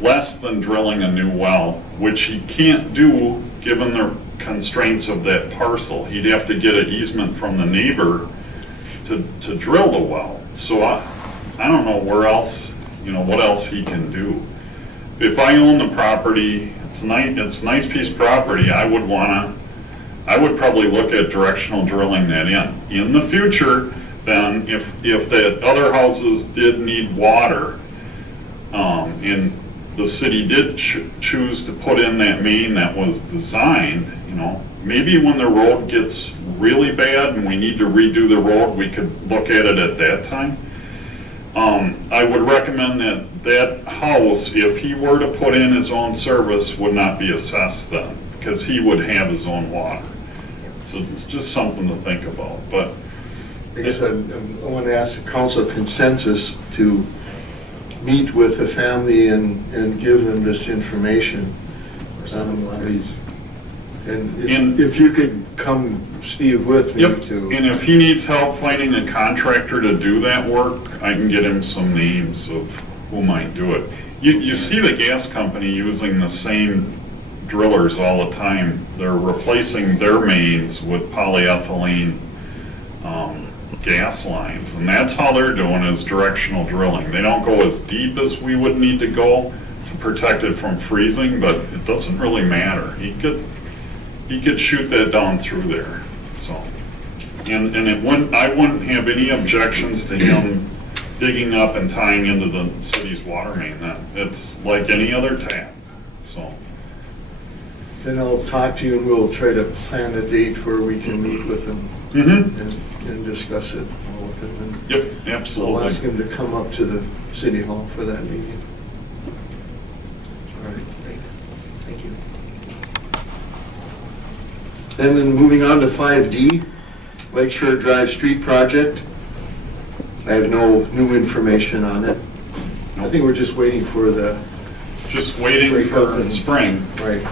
less than drilling a new well, which he can't do given the constraints of that parcel. He'd have to get an easement from the neighbor to drill the well. So I don't know where else, what else he can do. If I own the property, it's a nice piece of property, I would probably look at directional drilling that in. In the future, then, if the other houses did need water, and the city did choose to put in that main that was designed, maybe when the road gets really bad and we need to redo the road, we could look at it at that time. I would recommend that house, if he were to put in his own service, would not be assessed then, because he would have his own water. So it's just something to think about. But I guess I want to ask the council consensus to meet with the family and give them this information. Please. And if you could come, Steve, with me Yep, to. and if he needs help finding a contractor to do that work, I can get him some names of who might do it. You see the gas company using the same drillers all the time. They're replacing their mains with polyethylene gas lines, and that's how they're doing is directional drilling. They don't go as deep as we would need to go to protect it from freezing, but it doesn't really matter. He could shoot that down through there. So, and I wouldn't have any objections to him digging up and tying into the city's water main. It's like any other tap. So. Then I'll talk to you and we'll try to plan a date where we can meet with them and discuss it all with them. And Yep, absolutely. I'll ask him to come up to the city hall for that meeting. All right. Great. Thank you. Then moving on to 5D, Lakeshore Drive Street Project. I have no new information on it. I think we're just waiting for the. Just waiting for spring. Right.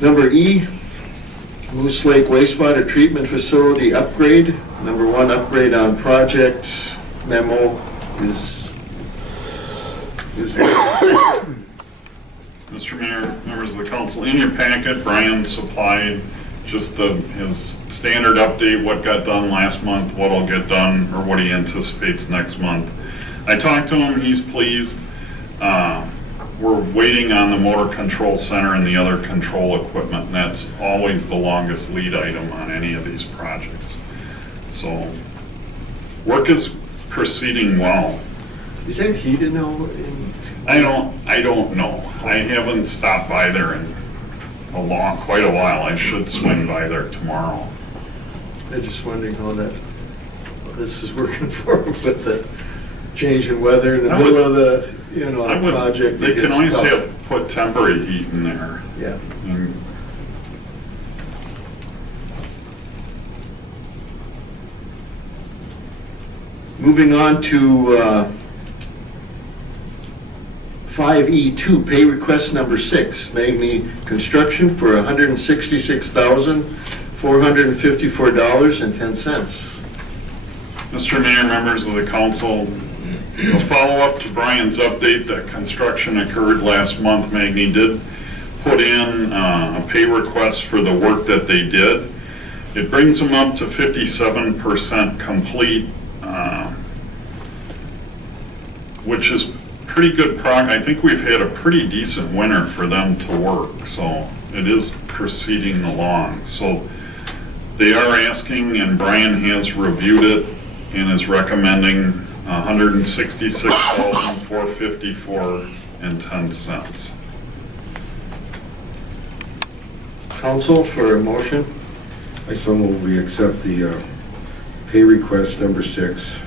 Number E, Moose Lake Wastewater Treatment Facility upgrade. Number 1 upgrade on project memo is Mr. Mayor, members of the council, in your packet, Brian supplied just his standard update, what got done last month, what'll get done, or what he anticipates next month. I talked to him, he's pleased. We're waiting on the motor control center and the other control equipment, and that's always the longest lead item on any of these projects. So, work is proceeding well. Is that heated now? I don't know. I haven't stopped by there in quite a while. I should swing by there tomorrow. I'm just wondering how this is working for them with the change in weather in the middle of the, project. They It can gets always tough. put temporary heat in there. Yeah. And Moving on to 5E2, pay request number 6, Magny Construction for $166,454.10. Mr. Mayor, members of the council, a follow-up to Brian's update that construction occurred last month. Magny did put in a pay request for the work that they did. It brings them up to 57% complete, which is pretty good progress. I think we've had a pretty decent winter for them to work, so it is proceeding along. So they are asking, and Brian has reviewed it and is recommending $166,454.10. Council for a motion? I so move we accept the pay request number 6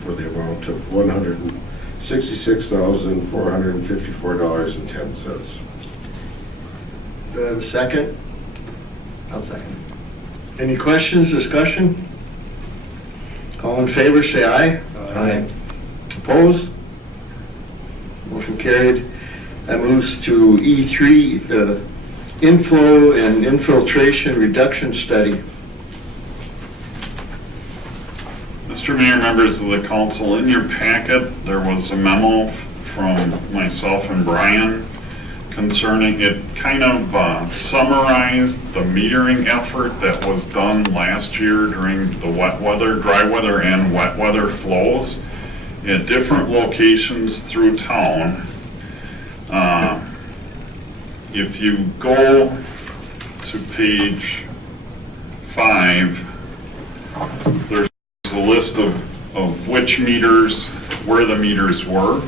for the amount of $166,454.10. Do I have a second? I'll second. Any questions, discussion? All in favor, say aye. Aye. Opposed? Motion carried. That moves to E3, the inflow and infiltration reduction study. Mr. Mayor, members of the council, in your packet, there was a memo from myself and Brian concerning, it kind of summarized the metering effort that was done last year during the wet weather, dry weather, and wet weather flows at different locations through town. If you go to page 5, there's a list of which meters, where the meters were.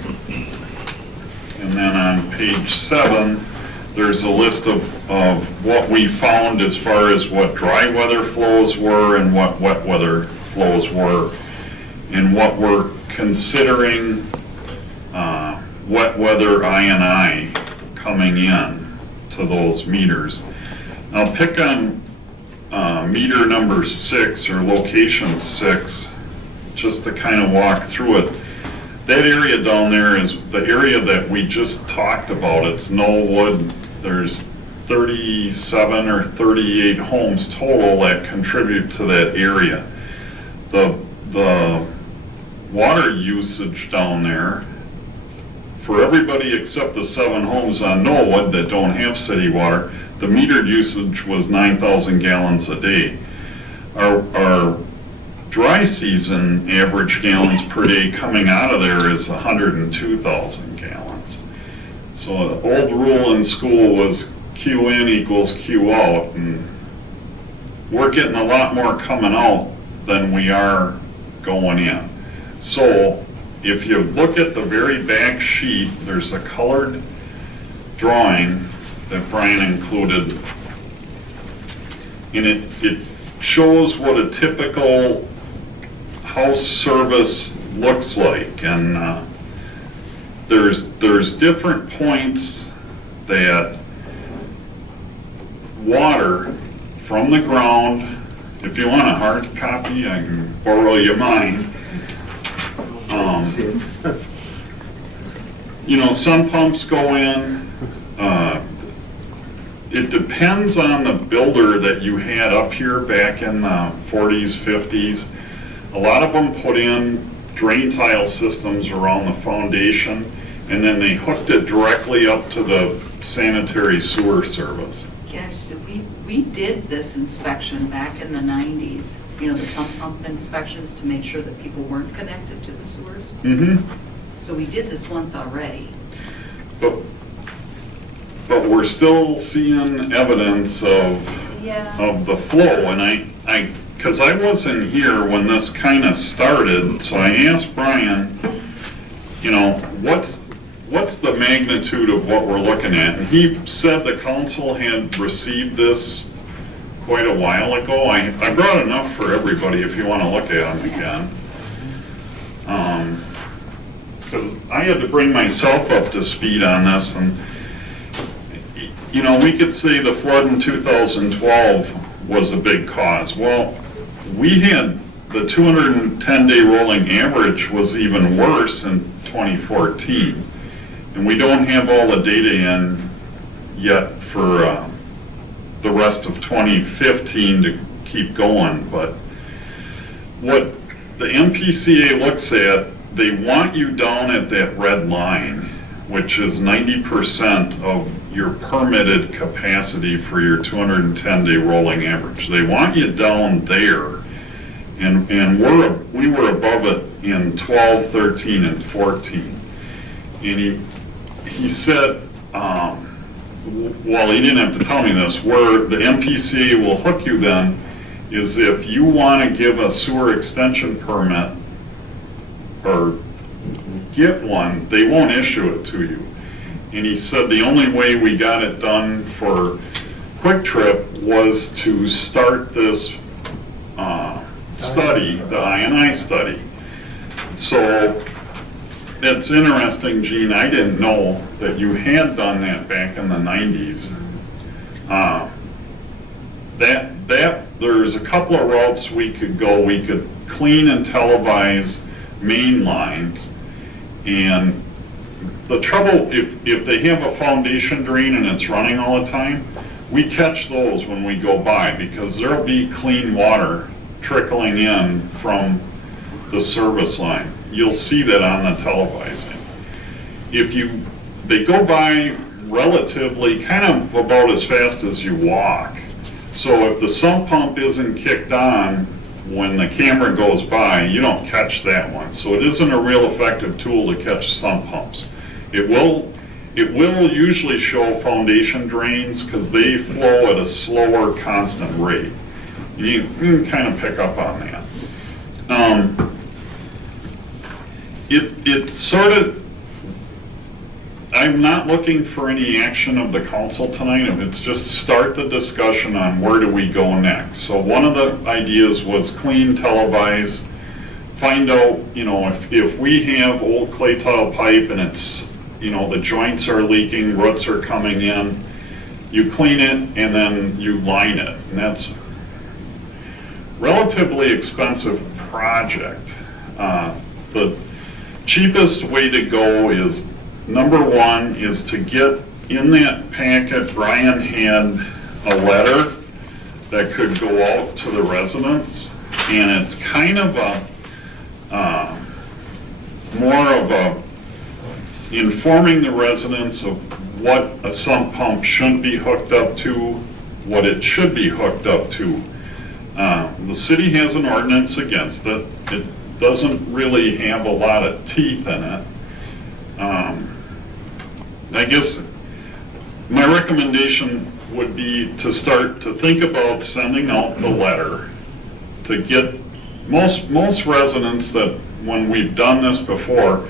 And then on page 7, there's a list of what we found as far as what dry weather flows were and what wet weather flows were, and what we're considering wet weather I&I coming in to those meters. I'll pick on meter number 6, or location 6, just to kind of walk through it. That area down there is the area that we just talked about. It's Knollwood. There's 37 or 38 homes total that contribute to that area. The water usage down there, for everybody except the 7 homes on Knollwood that don't have city water, the metered usage was 9,000 gallons a day. Our dry season average gallons per day coming out of there is 102,000 gallons. So the old rule in school was Q in equals Q out, and we're getting a lot more coming out than we are going in. So if you look at the very back sheet, there's a colored drawing that Brian included, and it shows what a typical house service looks like, and there's different points that water from the ground, if you want a hard copy, I can borrow you mine. Sun pumps go in. It depends on the builder that you had up here back in the 40s, 50s. A lot of them put in drain tile systems around the foundation, and then they hooked it directly up to the sanitary sewer service. Can I just, we We did this inspection back in the 90s, you know, the sump pump inspections to make sure that people weren't connected to the sewers. Mm-hmm. So we did this once already. But we're still seeing evidence of the flow, and because I wasn't here when this kind of started, so I asked Brian, you know, what's the magnitude of what we're looking at? And he said the council had received this quite a while ago. I brought enough for everybody if you want to look at them again. Because I had to bring myself up to speed on this, and you know, we could say the flood in 2012 was a big cause. Well, we had the 210-day rolling average was even worse in 2014. And we don't have all the data in yet for the rest of 2015 to keep going. But what the MPCA looks at, they want you down at that red line, which is 90% of your permitted capacity for your 210-day rolling average. They want you down there, and we were above it in 12, 13, and 14. And he said, well, he didn't have to tell me this, where the MPCA will hook you then is if you want to give a sewer extension permit or get one, they won't issue it to you. And he said the only way we got it done for Quick Trip was to start this study, the I&I study. So it's interesting, Gene, I didn't know that you had done that back in the 90s. There's a couple of routes we could go. We could clean and televise main lines, and the trouble, if they have a foundation drain and it's running all the time, we catch those when we go by because there'll be clean water trickling in from the service line. You'll see that on the televising. They go by relatively kind of about as fast as you walk. So if the sump pump isn't kicked on when the camera goes by, you don't catch that one. So it isn't a real effective tool to catch sump pumps. It will usually show foundation drains because they flow at a slower, constant rate. You can kind of pick up on that. It's sort of, I'm not looking for any action of the council tonight. It's just start the discussion on where do we go next. So one of the ideas was clean, televise, find out, you know, if we have old clay tile pipe and it's, you know, the joints are leaking, roots are coming in, you clean it and then you line it. And that's relatively expensive project. The cheapest way to go is, number one, is to get in that packet, Brian had a letter that could go out to the residents, and it's kind of more of a informing the residents of what a sump pump shouldn't be hooked up to, what it should be hooked up to. The city has an ordinance against it. It doesn't really have a lot of teeth in it. I guess my recommendation would be to start to think about sending out the letter to get most residents that, when we've done this before,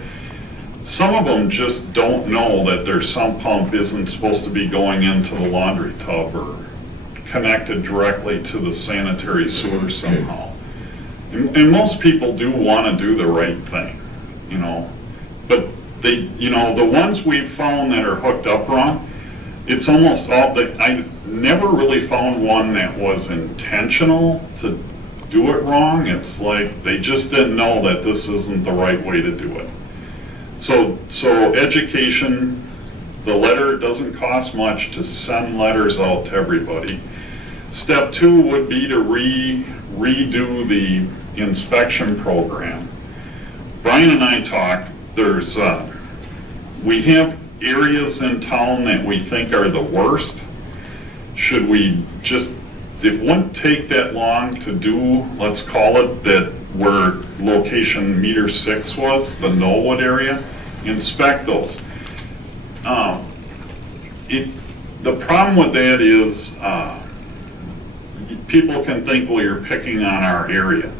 some of them just don't know that their sump pump isn't supposed to be going into the laundry tub or connected directly to the sanitary sewer somehow. And most people do want to do the right thing, you know, but they, you know, the ones we've found that are hooked up wrong, it's almost all, I never really found one that was intentional to do it wrong. It's like they just didn't know that this isn't the right way to do it. So education, the letter doesn't cost much to send letters out to everybody. Step two would be to redo the inspection program. Brian and I talked, we have areas in town that we think are the worst, should we just, it wouldn't take that long to do, let's call it, that where location meter 6 was, the Knollwood area, inspect those. The problem with that is, people can think, well, you're picking on our area.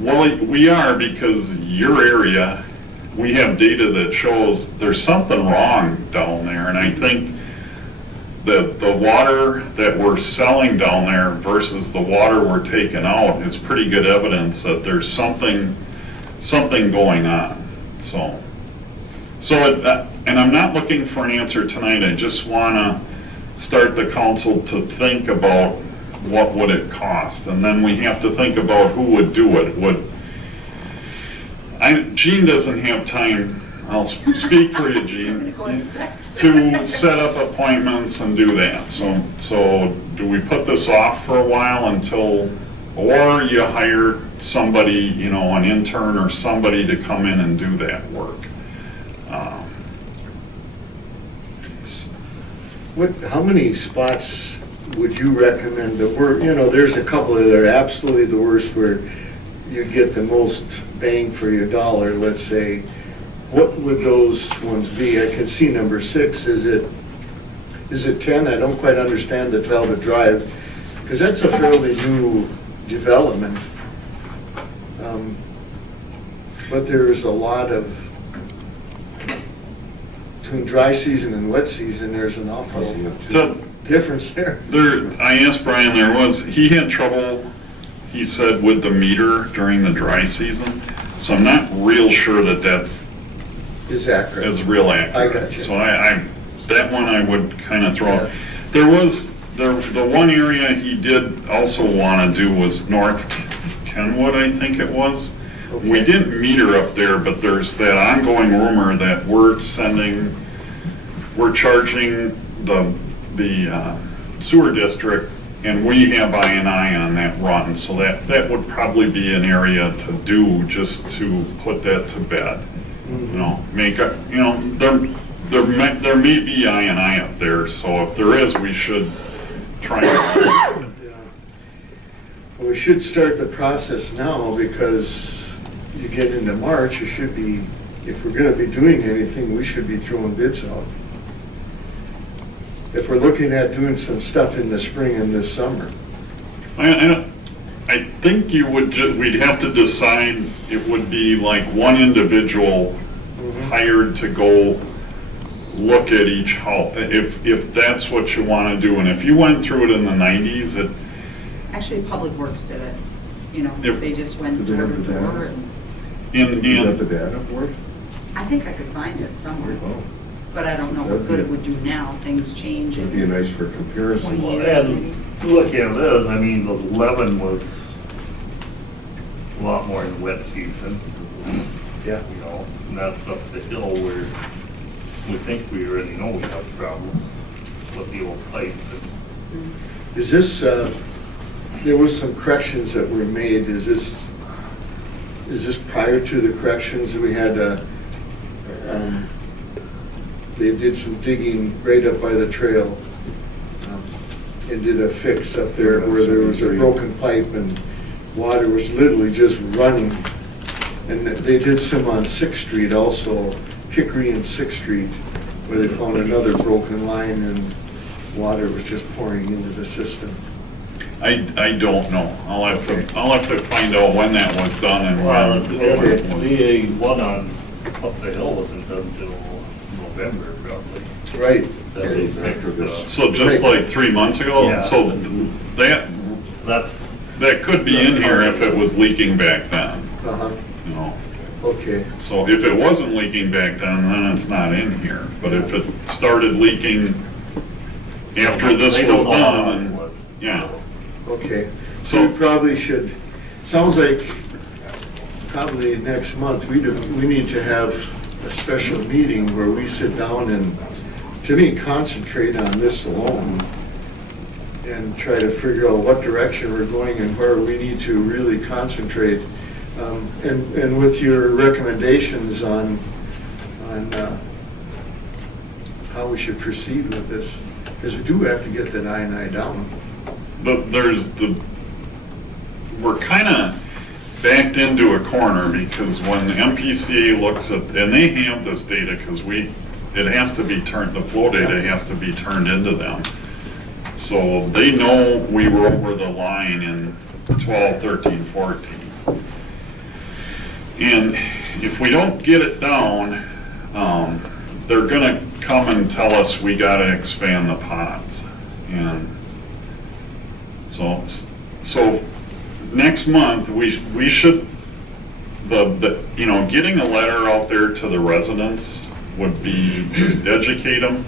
Well, we are, because your area, we have data that shows there's something wrong down there, and I think that the water that we're selling down there versus the water we're taking out is pretty good evidence that there's something going on, so. And I'm not looking for an answer tonight, I just wanna start the council to think about what would it cost, and then we have to think about who would do it. Gene doesn't have time, I'll speak for you, Gene, to set up appointments and do that. So do we put this off for a while until, or you hire somebody, an intern or somebody to come in and do that work? How many spots would you recommend that were, there's a couple that are absolutely the worst where you get the most bang for your dollar, let's say. What would those ones be? I can see number 6. Is it 10? I don't quite understand the Talbot Drive, because that's a fairly new development. But there's a lot of, between dry season and wet season, there's an awful difference there. I asked Brian, he had trouble, he said, with the meter during the dry season, so I'm not real sure that's Is accurate. is real accurate. I got you. So that one I would kind of throw out. Yeah. The one area he did also want to do was North Kenwood, I think it was. Okay. We didn't meter up there, but there's that ongoing rumor that we're charging the sewer district, and we have I&I on that run, so that would probably be an area to do, just to put that to bed. There may be I&I up there, so if there is, we should try and. Well, we should start the process now, because you get into March, you should be, if we're gonna be doing anything, we should be throwing bids out. If we're looking at doing some stuff in the spring and this summer. I think we'd have to decide, it would be like one individual hired to go look at each house, if that's what you want to do. And if you went through it in the 90s, Actually, Public Works did it, they just went Did they door have to the data? door and, You got the data for it? I think I could find it somewhere, Oh, but I don't know what good it would do now, things change. that'd be nice for comparison. 20 years. And look at this, I mean, the 11 was a lot more in wet season, Yeah. and that's up the hill where we think we already know we have a problem with the old pipe. Is this, there was some corrections that were made, is this prior to the corrections that we had, they did some digging right up by the trail, and did a fix up there where there was a broken pipe and water was literally just running. And they did some on 6th Street also, Hickory and 6th Street, where they found another broken line and water was just pouring into the system. I don't know. I'll have to find out when that was done and Well, when. the one on up the hill wasn't done until November, probably. Right. That they fixed the. So just like 3 months ago? Yeah. So That's, that could be in here if it was leaking back then, Uh-huh, okay. So if it wasn't leaking back then it's not in here. But if it started leaking after this they was don't know how long done, it was. yeah. Okay, so So- we probably should, sounds like probably next month, we need to have a special meeting where we sit down and, to me, concentrate on this alone and try to figure out what direction we're going and where we need to really concentrate. And with your recommendations on how we should proceed with this. Because we do have to get the 9 down. We're kind of backed into a corner because when the MPCA looks at, and they have this data because it has to be turned, the flow data has to be turned into them. So they know we were over the line in 12, 13, 14. And if we don't get it down, they're gonna come and tell us we gotta expand the ponds. And so next month, we should, getting a letter out there to the residents would be, just educate them.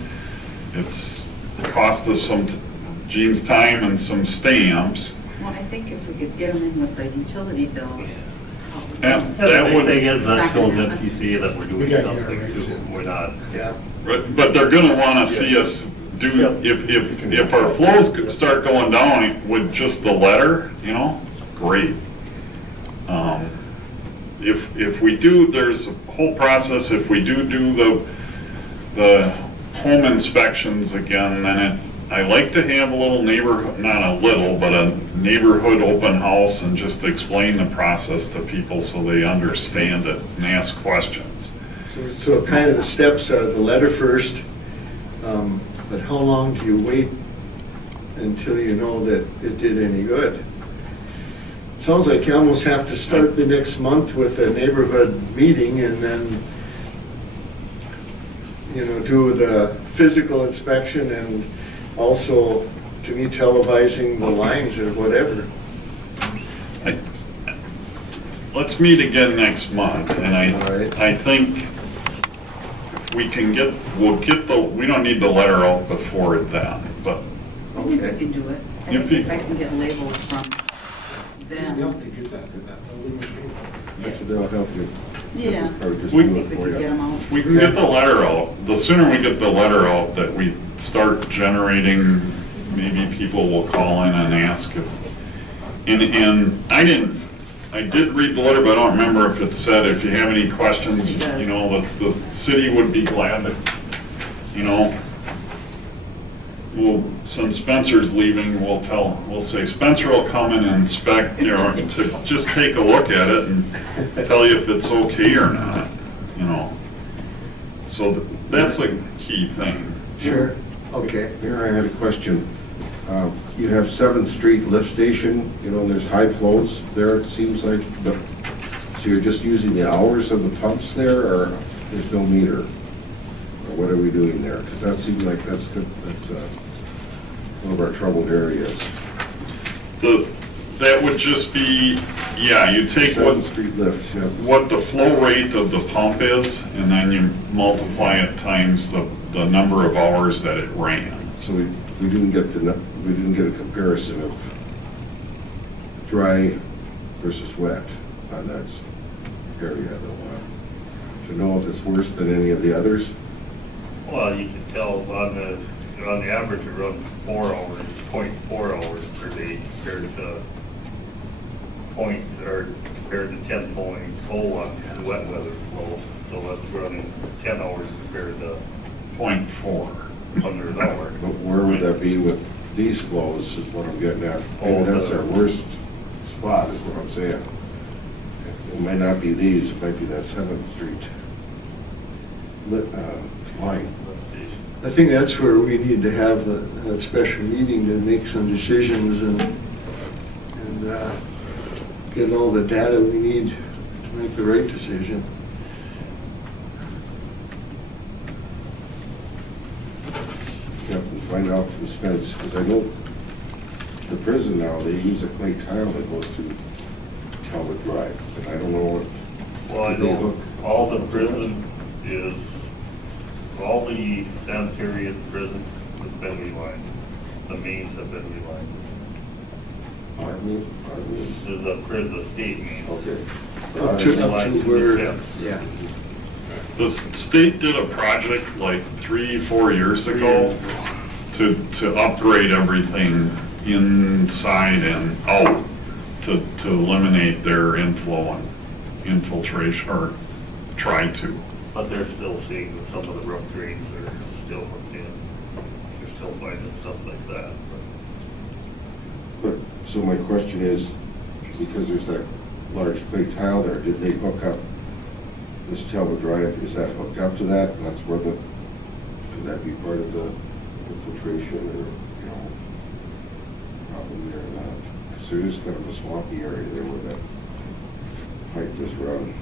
It's cost us some, Gene's time and some stamps. Well, I think if we could get them in with the utility bills. Yeah, The that big would, thing is that shows MPCA that we're doing got something generations too. in. We're not. Yeah. but they're gonna wanna see us do, if our flows start going down with just the letter, great. If we do, there's a whole process, if we do the home inspections again, then I like to have a little neighborhood, not a little, but a neighborhood open house and just explain the process to people so they understand it and ask questions. So kind of the steps are the letter first, but how long do you wait until you know that it did any good? Sounds like you almost have to start the next month with a neighborhood meeting and then, do the physical inspection and also, to me, televising the lines or whatever. Let's meet again next month, and All right. I think we can we don't need the letter out before then, but I think we Okay. can do it. I If think you- if I can get labels from them. Actually, they'll help you. Yeah. Or just We- do I it think we for can you. get them out. we can get the letter out. The sooner we get the letter out, that we start generating, maybe people will call in and ask if, and I did read the letter, but I don't remember if it said, if you have any questions, It does. the city would be glad to, since Spencer's leaving, we'll say Spencer will come in and inspect, to just take a look at it and tell you if it's okay or not, So that's a key thing. Sure. Okay. Mayor, I had a question. You have 7th Street lift station, there's high flows there, it seems like, but, so you're just using the hours of the pumps there, or there's no meter? Or what are we doing there? Because that seems like that's good, that's one of our troubled areas. That would just be, you take 7th Street lift, yeah. what the flow rate of the pump is, and then you multiply it times the number of hours that it ran. So we didn't get a comparison of dry versus wet on that area, though. To know if it's worse than any of the others? Well, you can tell on the average, it runs 4 hours, 0.4 hours per day compared to compared to 10.0 on the wet weather flow. So that's running 10 hours compared to 0.4. 100 hours. But where would that be with these flows, is what I'm getting at. Oh, Maybe that's our worst spot, is what I'm saying. It might not be these, it might be that 7th Street line. I think that's where we need to have a special meeting to make some decisions and get all the data we need to make the right decision. Yep, and find out from Spence, because I know the prison now, they use a clay tile that goes through Talbot Drive, and I don't know if. Well, I they know hook- all the prison is, all the sanitary in the prison has been relined. The mains have been relined. Army. The state mains. Okay. Up to where, Yes. yeah. The state did a project like 3-4 years ago to upgrade everything inside and out to eliminate their inflow and infiltration, or try to. But they're still seeing that some of the rough drains are still hooked in. tilt line and stuff like that. But, so my question is, because there's that large clay tile there, did they hook up this Talbot Drive, is that hooked up to that? And that's where could that be part of the infiltration or, problem there or not? Because there is kind of a swampy area there where that pipe does run.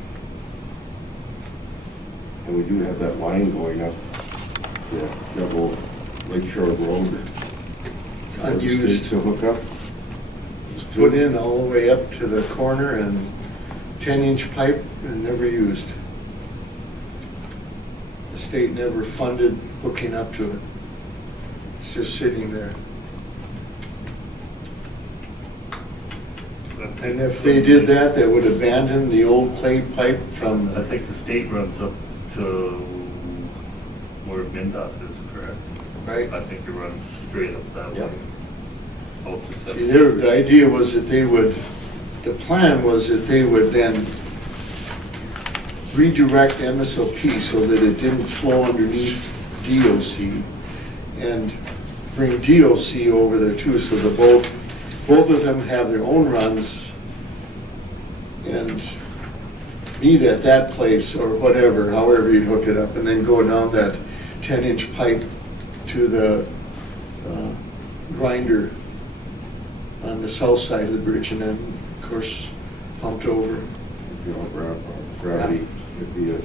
And we do have that line going up the double Lakeshore Road. for the Unused. state to hook up. Put in all the way up to the corner and 10-inch pipe and never used. The state never funded hooking up to it. It's just sitting there. And if they did that, they would abandon the old clay pipe from, I think the state runs up to where MnDOT is, correct? right? I think it runs straight up that Yep. way. Out to See, the idea was that the plan was that they would then redirect MSOP so that it didn't flow underneath DOC and bring DOC over there too, so that both of them have their own runs and meet at that place or whatever, however you'd hook it up, and then go down that 10-inch pipe to the grinder on the south side of the bridge, and then, of course, pumped over. Gravity would be a,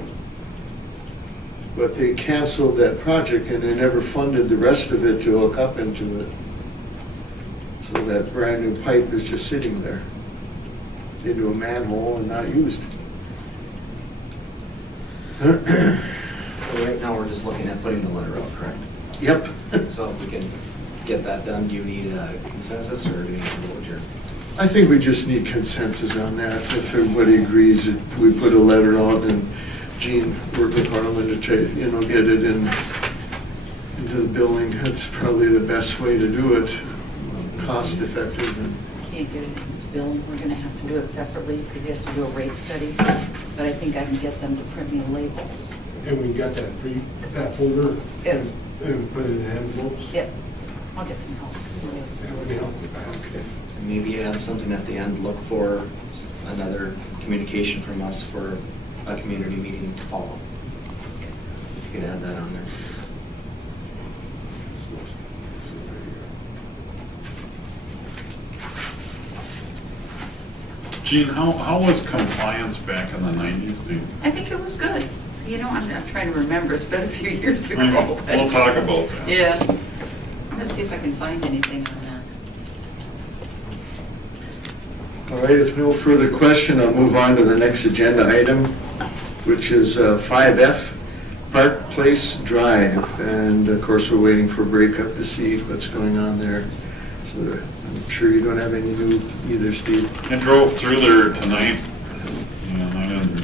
But they canceled that project and they never funded the rest of it to hook up into it. So that brand new pipe is just sitting there into a manhole and not used. So right now, we're just looking at putting the letter out, correct? Yep. So if we can get that done, do you need a consensus or do you need to vote here? I think we just need consensus on that. If everybody agrees that we put a letter out and Gene work with Harlan to try, get it into the building, that's probably the best way to do it, cost effective and. Can't get it in his bill, we're gonna have to do it separately because he has to do a rate study. But I think I can get them to print me labels. And we got that that folder Yep. and put it in envelopes. Yep, I'll get some help. That would be helpful. Okay. And maybe add something at the end, look for another communication from us for a community meeting to follow. You can add that on there. Gene, how was compliance back in the 90s, dude? I think it was good. I'm trying to remember, it's been a few years ago. We'll talk about that. Yeah. I'm gonna see if I can find anything on that. All right, if no further question, I'll move on to the next agenda item, which is 5F, Park Place Drive. And of course, we're waiting for breakup to see what's going on there. So I'm sure you don't have any new either, Steve. I drove through there tonight, and I didn't.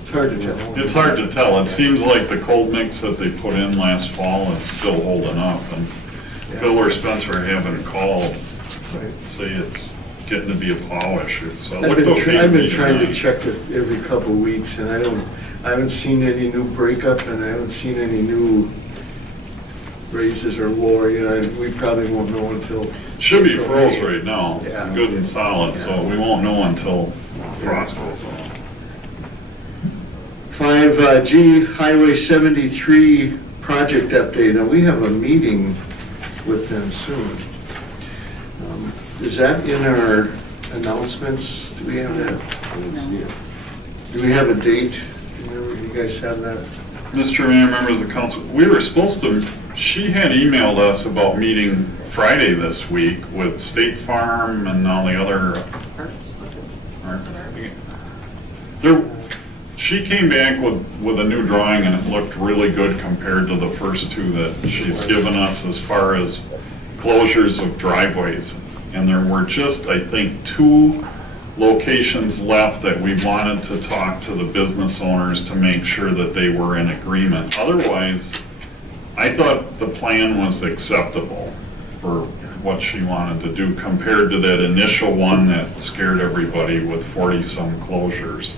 It's hard to tell. It's hard to tell. It seems like the cold mix that they put in last fall is still holding up, and Phil or Spencer haven't called, Right. say it's getting to be a plow issue, so it I've looked been, okay. I've to been me trying to tonight. check it every couple of weeks, and I haven't seen any new breakup, and I haven't seen any new raises or lower, we probably won't know until. Should be froze right now, Yeah. good and solid, so we won't know until frost goes on. 5G Highway 73 project update. Now, we have a meeting with them soon. Is that in our announcements? Do we have that? I didn't see it. Do we have a date? You guys have that? Mr. Mayor, members of council, we were supposed to, she had emailed us about meeting Friday this week with State Farm and all the other. Arts, was it? Was it Arts? There, she came back with a new drawing and it looked really good compared to the first two that she's given us as far as closures of driveways. And there were just, I think, 2 locations left that we wanted to talk to the business owners to make sure that they were in agreement. Otherwise, I thought the plan was acceptable for what she wanted to do compared to that initial one that scared everybody with 40-some closures.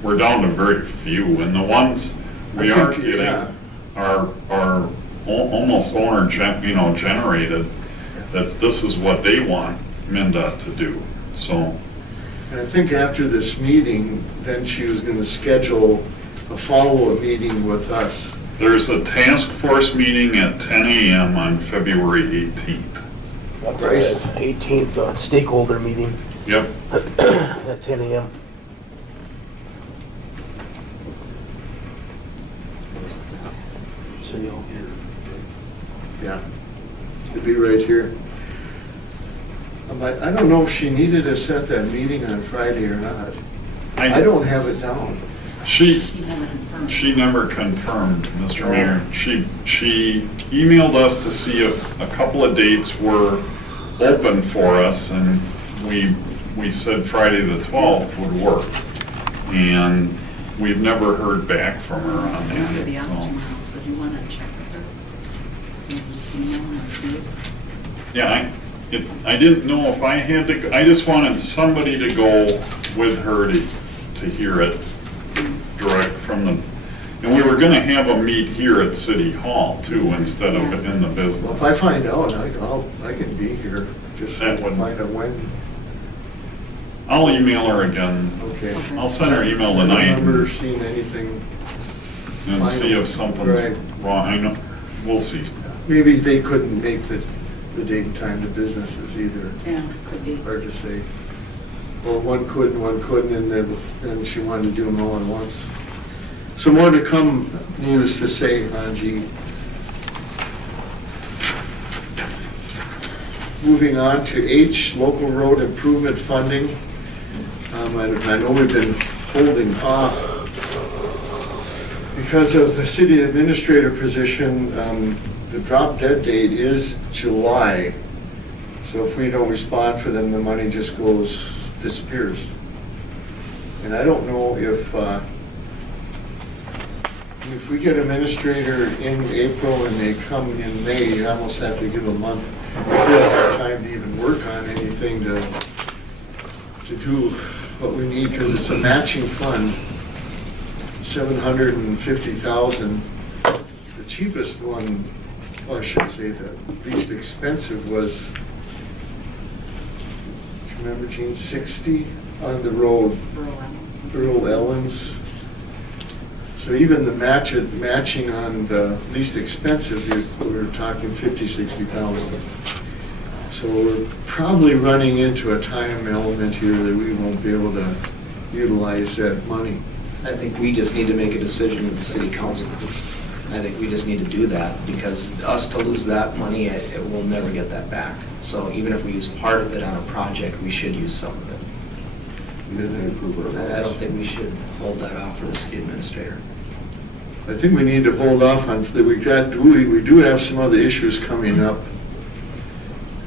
We're down to very few, and the ones we I are think, getting yeah. are almost generated, that this is what they want MnDOT to do, so. And I think after this meeting, then she was gonna schedule a follow-up meeting with us. There's a task force meeting at 10 a.m. on February 18th. That's right. 18th stakeholder meeting Yep. at 10 a.m. City Hall. Yeah. It'd be right here. I don't know if she needed to set that meeting on Friday or not. I don't have it down. She She never confirmed. She never confirmed, Mr. Mayor. She emailed us to see if a couple of dates were open for us, and we said Friday the 12th would work. And we've never heard back from her on I'm gonna be that, out tomorrow, so. so do you want to check with her? Maybe just email and see it? Yeah, I didn't know if I had to, I just wanted somebody to go with her to hear it direct from the, and we were gonna have a meet here at City Hall too, instead of in the Well, business. if I find out, I can be here. Just That would- find out when. I'll email her again. Okay. I'll send her email I tonight don't remember seeing anything. and see if something's Right. wrong. I know, we'll see. Maybe they couldn't make the date and time to businesses either. Yeah, could be. Hard to say. Or one could and one couldn't, and then she wanted to do them all at once. So more to come, needless to say, Angie. Moving on to H, local road improvement funding. I know we've been holding off because of the city administrator position. The drop dead date is July. So if we don't respond for them, the money just disappears. And I don't know if we get administrator in April and they come in May, you almost have to give a month. We don't have time to even work on anything to do what we need, because it's a matching fund, $750,000. The cheapest one, or I should say the least expensive was, remember, Gene, 60 on the road, Earl Ellens. So even the matching on the least expensive, we're talking 50, 60,000. So we're probably running into a time element here that we won't be able to utilize that money. I think we just need to make a decision as a city council. I think we just need to do that, because us to lose that money, it will never get that back. So even if we use part of it on a project, we should use some of it. I don't think we should hold that off for the city administrator. I think we need to hold off on, we do have some other issues coming up.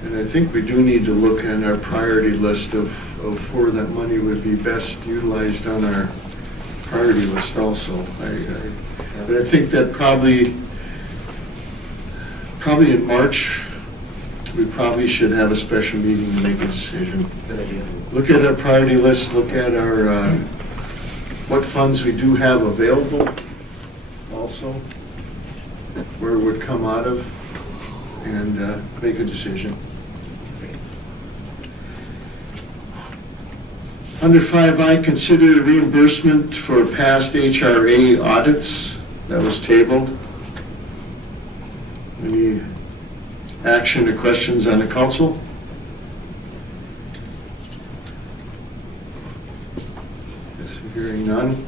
And I think we do need to look at our priority list of where that money would be best utilized on our priority list also. But I think that probably in March, we probably should have a special meeting to make a decision. Good idea. Look at our priority list, look at our, what funds we do have available also, where it would come out of, and make a decision. Under 5I, consider reimbursement for past HRA audits. That was tabled. Any action or questions on the council? Hearing none.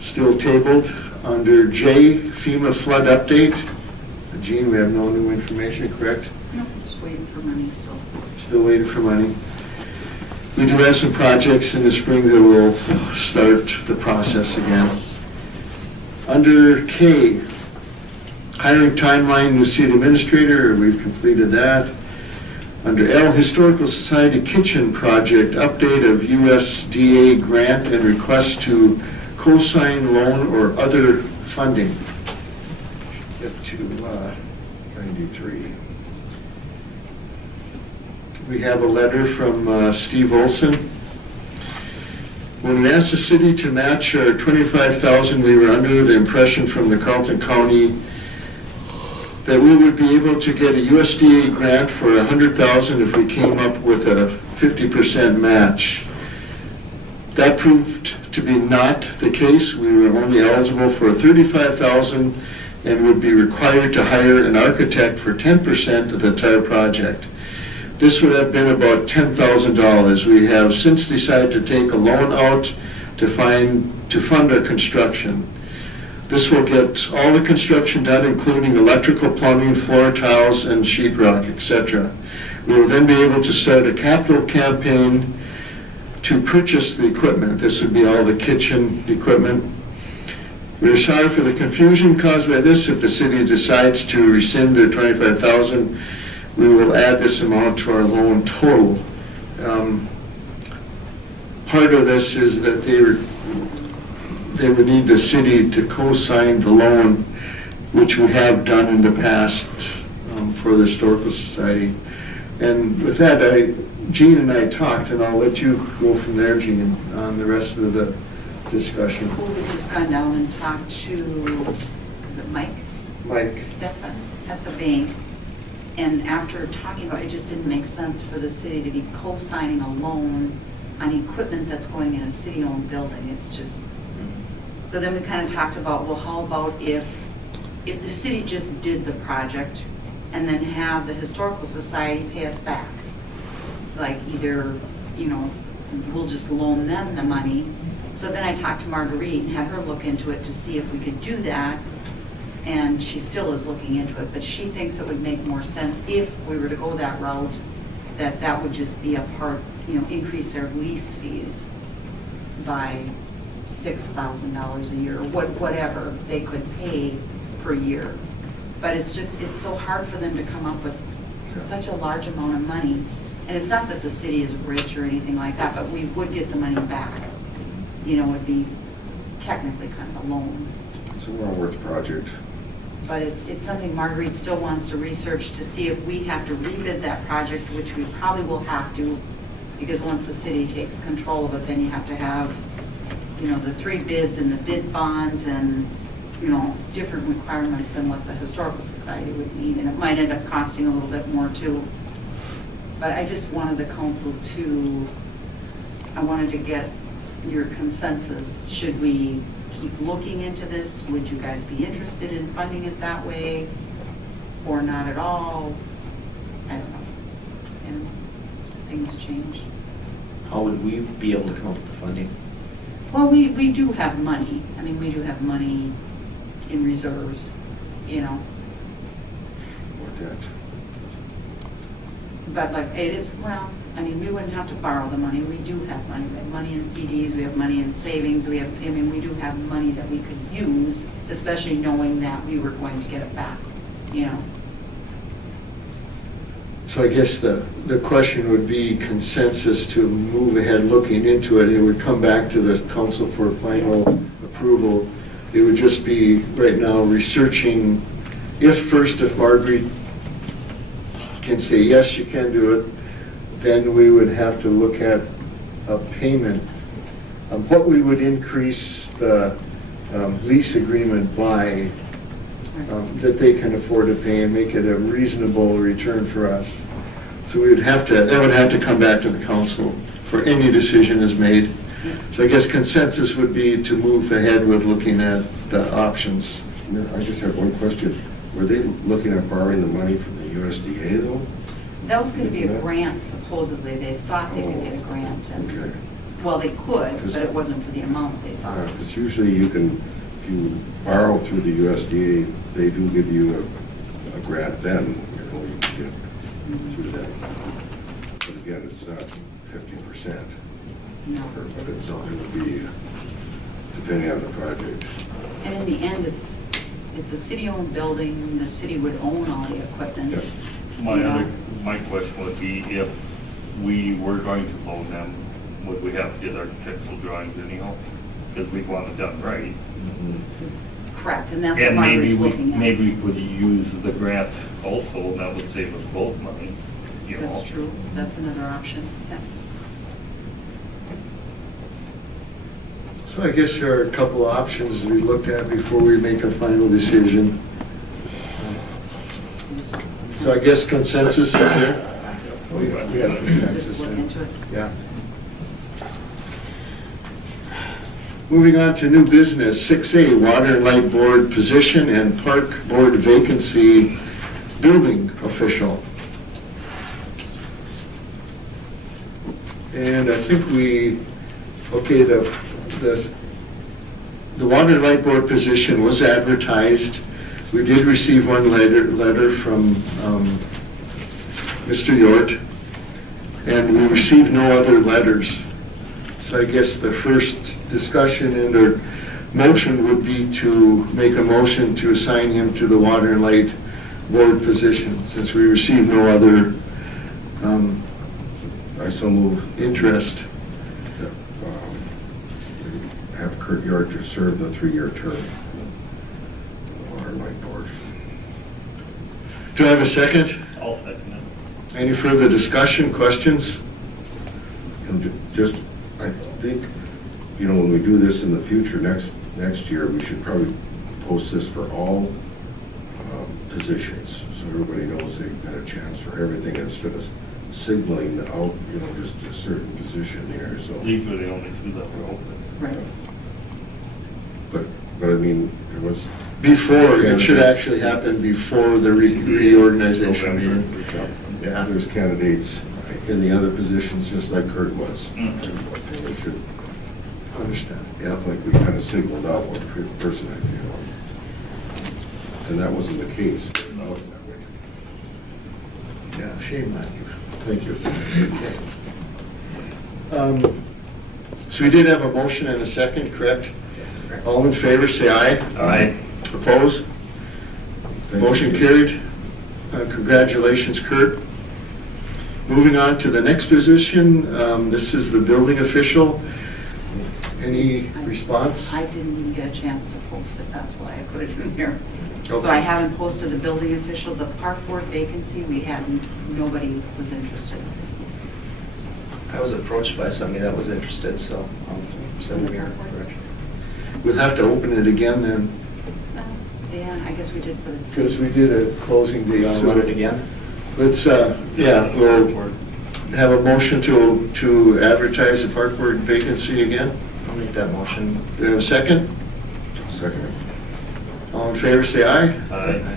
Still tabled. Under J, FEMA flood update. Gene, we have no new information, correct? No, just waiting for money still. Still waiting for money. We do have some projects in the spring that will start the process again. Under K, hiring timeline, new city administrator, we've completed that. Under L, Historical Society Kitchen Project, update of USDA grant and request to co-sign loan or other funding. Get to 93. We have a letter from Steve Olson. When we asked the city to match our $25,000, we were under the impression from the Carleton County that we would be able to get a USDA grant for $100,000 if we came up with a 50% match. That proved to be not the case. We were only eligible for $35,000 and would be required to hire an architect for 10% of the entire project. This would have been about $10,000. We have since decided to take a loan out to fund our construction. This will get all the construction done, including electrical, plumbing, floor tiles, and sheetrock, etc. We will then be able to start a capital campaign to purchase the equipment. This would be all the kitchen equipment. We are sorry for the confusion caused by this. If the city decides to rescind their $25,000, we will add this amount to our loan total. Part of this is that they would need the city to co-sign the loan, which we have done in the past for the Historical Society. And with that, Gene and I talked, and I'll let you go from there, Gene, on the rest of the discussion. Well, we've just gone down and talked to, is it Mike? Mike. Stefan at the bank. And after talking about it, it just didn't make sense for the city to be co-signing a loan on equipment that's going in a city-owned building. It's just, so then we kind of talked about, well, how about if the city just did the project and then have the Historical Society pay us back? Like either, we'll just loan them the money. So then I talked to Marguerite and had her look into it to see if we could do that. And she still is looking into it, but she thinks it would make more sense if we were to go that route, that would just be a part, increase their lease fees by $6,000 a year, or whatever they could pay per year. But it's so hard for them to come up with such a large amount of money. And it's not that the city is rich or anything like that, but we would get the money back. It would be technically kind of a loan. It's a well-worth project. But it's something Marguerite still wants to research to see if we have to rebid that project, which we probably will have to, because once the city takes control of it, then you have to have, the 3 bids and the bid bonds and, different requirements than what the Historical Society would need. And it might end up costing a little bit more too. But I just wanted the council I wanted to get your consensus. Should we keep looking into this? Would you guys be interested in funding it that way or not at all? I don't know. And things change. How would we be able to come up with the funding? Well, we do have money. I mean, we do have money in reserves, Or debt. But like it is, we wouldn't have to borrow the money. We do have money. We have money in CDs, we have money in savings, we do have money that we could use, especially knowing that we were going to get it back, So I guess the question would be consensus to move ahead looking into it. It would come back to the council for final approval. It would just be right now researching if Marguerite can say, yes, you can do it, then we would have to look at a payment, what we would increase the lease agreement by, that they can afford to pay and make it a reasonable return for us. So that would have to come back to the council for any decision is made. So I guess consensus would be to move ahead with looking at the options. I just have one question. Were they looking at borrowing the money from the USDA though? That was going to be a grant, supposedly. They thought they could get a grant. Okay. Well, they could, but it wasn't for the amount they thought. Because usually if you borrow through the USDA, they do give you a grant then, you can get through that. But again, it's not 50%. No. But it would be depending on the project. And in the end, it's a city-owned building. The city would own all the equipment. Yep. My question would be, if we were going to loan them, would we have to get architectural drawings anyhow? Because we want it done right. Correct, and that's what And Margaret's looking at. maybe we could use the grant also, and that would save us both money, That's true. That's another option. Yeah. So I guess there are a couple of options we looked at before we make a final decision. So I guess consensus is there? We have consensus Just look then. into it. Yeah. Moving on to new business, 6A, Water and Light Board position and Park Board vacancy, building official. And I think okay, the Water and Light Board position was advertised. We did receive one letter from Mr. Yort, and we received no other letters. So I guess the first discussion and or motion would be to make a motion to assign him to the Water and Light Board position, since we received no other I so move interest. that, have Kurt York to serve the 3-year term on the Water and Light Board. Do I have a second? I'll second it. Any further discussion, questions? And just, I think, when we do this in the future, next year, we should probably post this for all positions, so everybody knows they've got a chance for everything instead of signaling out, just a certain position here, so. These were the only two that were open. Right. But I mean, there was. Before, it should actually happen before the reorganization meeting. Yeah, there's candidates in the other positions, just like Kurt was. Mhm. It should Understand. look like we kind of signaled out what person I feel. And that wasn't the case. That was that way. Yeah, shame on you. Thank you. So we did have a motion and a second, correct? All in favor, say aye. Aye. Opposed? Thank Motion you. carried. Congratulations, Kurt. Moving on to the next position, this is the building official. Any response? I didn't even get a chance to post it, that's why I put it in here. So Okay. I haven't posted the building official, the park board vacancy, nobody was interested. I was approached by somebody that was interested, so I'll send them your direction. We'll have to open it again then, Yeah, I guess we did for the. because we did a closing You date. want to So run it again? let's, we'll have a motion to advertise the park board vacancy again. I'll make that motion. Do you have a second? I'll second it. All in favor, say aye. Aye.